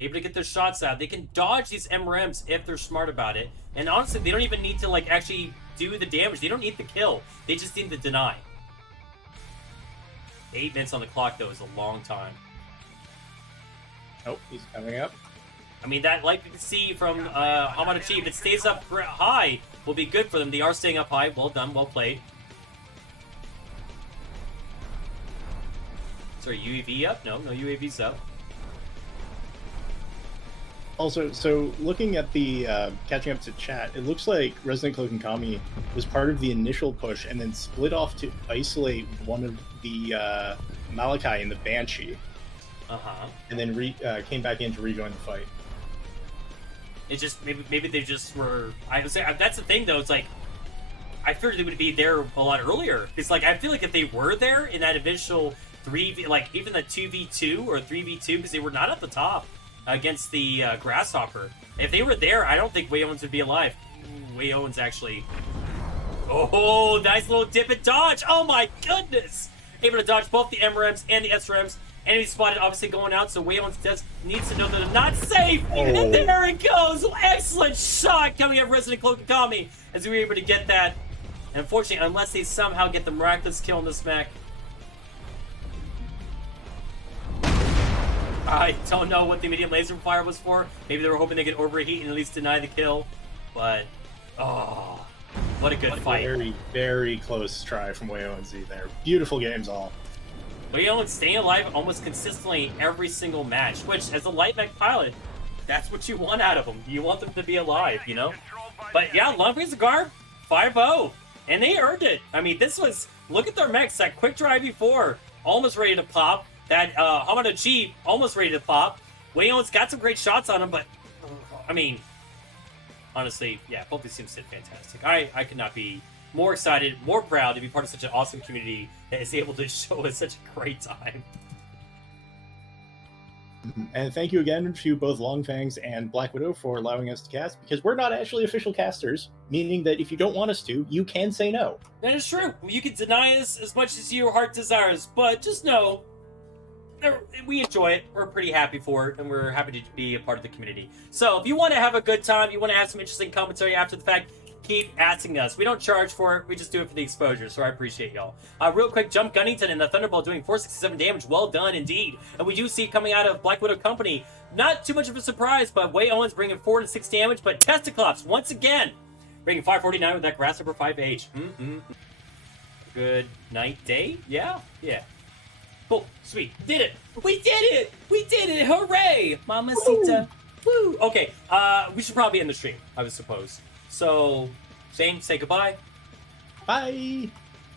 Able to get their shots out. They can dodge these MRMs if they're smart about it. And honestly, they don't even need to like actually do the damage. They don't need the kill. They just need to deny. 8 minutes on the clock, though, is a long time. Oh, he's coming up. I mean, that, like you can see from Hamato Chi, if it stays up high, will be good for them. They are staying up high. Well done, well played. Sorry, UAV up? No UAV's up. Also, so looking at the catching up to chat, it looks like Resident Cloaking Kami was part of the initial push and then split off to isolate one of the Malachi and the Banshee. And then came back in to rejoin the fight. It just maybe they just were. I would say that's the thing though. It's like I figured they would be there a lot earlier. It's like I feel like if they were there in that initial 3v, like even the 2v2 or 3v2, because they were not at the top against the Grasshopper. If they were there, I don't think Wei Owens would be alive. Ooh, Wei Owens actually. Oh, nice little dip and dodge! Oh my goodness! Able to dodge both the MRMs and the SRMs. Enemy spotted, obviously going out, so Wei Owens needs to know that they're not safe. Oh. And there it goes! Excellent shot coming out of Resident Cloaking Kami as we were able to get that. And unfortunately, unless they somehow get the miraculous kill on this mech, I don't know what the medium laser fire was for. Maybe they were hoping they could overheat and at least deny the kill. But, oh, what a good fight. Very, very close try from Wei Owens there. Beautiful games all. Wei Owens staying alive almost consistently every single match, which, as a light mech pilot, that's what you want out of them. You want them to be alive, you know? But yeah, Fangs of Garmr, 5-0. And they earned it. I mean, this was, look at their mechs. That quick drive IV4, almost ready to pop. That Hamato Chi, almost ready to pop. Wei Owens got some great shots on him, but, I mean, honestly, yeah, both these teams did fantastic. I could not be more excited, more proud to be part of such an awesome community that is able to show us such a great time. And thank you again to both Longfangs and Black Widow for allowing us to cast, because we're not actually official casters, meaning that if you don't want us to, you can say no. That is true. You can deny us as much as your heart desires, but just know we enjoy it. We're pretty happy for it, and we're happy to be a part of the community. So if you want to have a good time, you want to have some interesting commentary after the fact, keep asking us. We don't charge for it. We just do it for the exposure, so I appreciate y'all. Real quick, Jump Gunnington and the Thunderbolt doing 467 damage. Well done indeed. And we do see coming out of Black Widow Company, not too much of a surprise, but Way Owens bringing 4 and 6 damage, but Testiclops, once again, bringing 549 with that Grasshopper 5H. Good night, day? Yeah? Yeah. Cool. Sweet. Did it. We did it. We did it. Hooray. Mamacita. Woo. Okay. We should probably end the stream, I would suppose. So, Zane, say goodbye. Bye.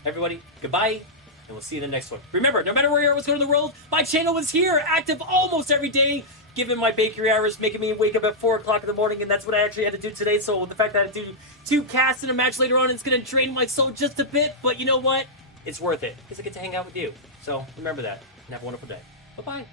Everybody, goodbye. And we'll see you in the next one. Remember, no matter where you're at, what's going on in the world, my channel is here, active almost every day, given my bakery hours, making me wake up at 4 o'clock in the morning, and that's what I actually had to do today. So the fact that I had to do 2 casts in a match later on, it's going to drain my soul just a bit, but you know what? It's worth it, because I get to hang out with you. So remember that, and have a wonderful day. Bye-bye.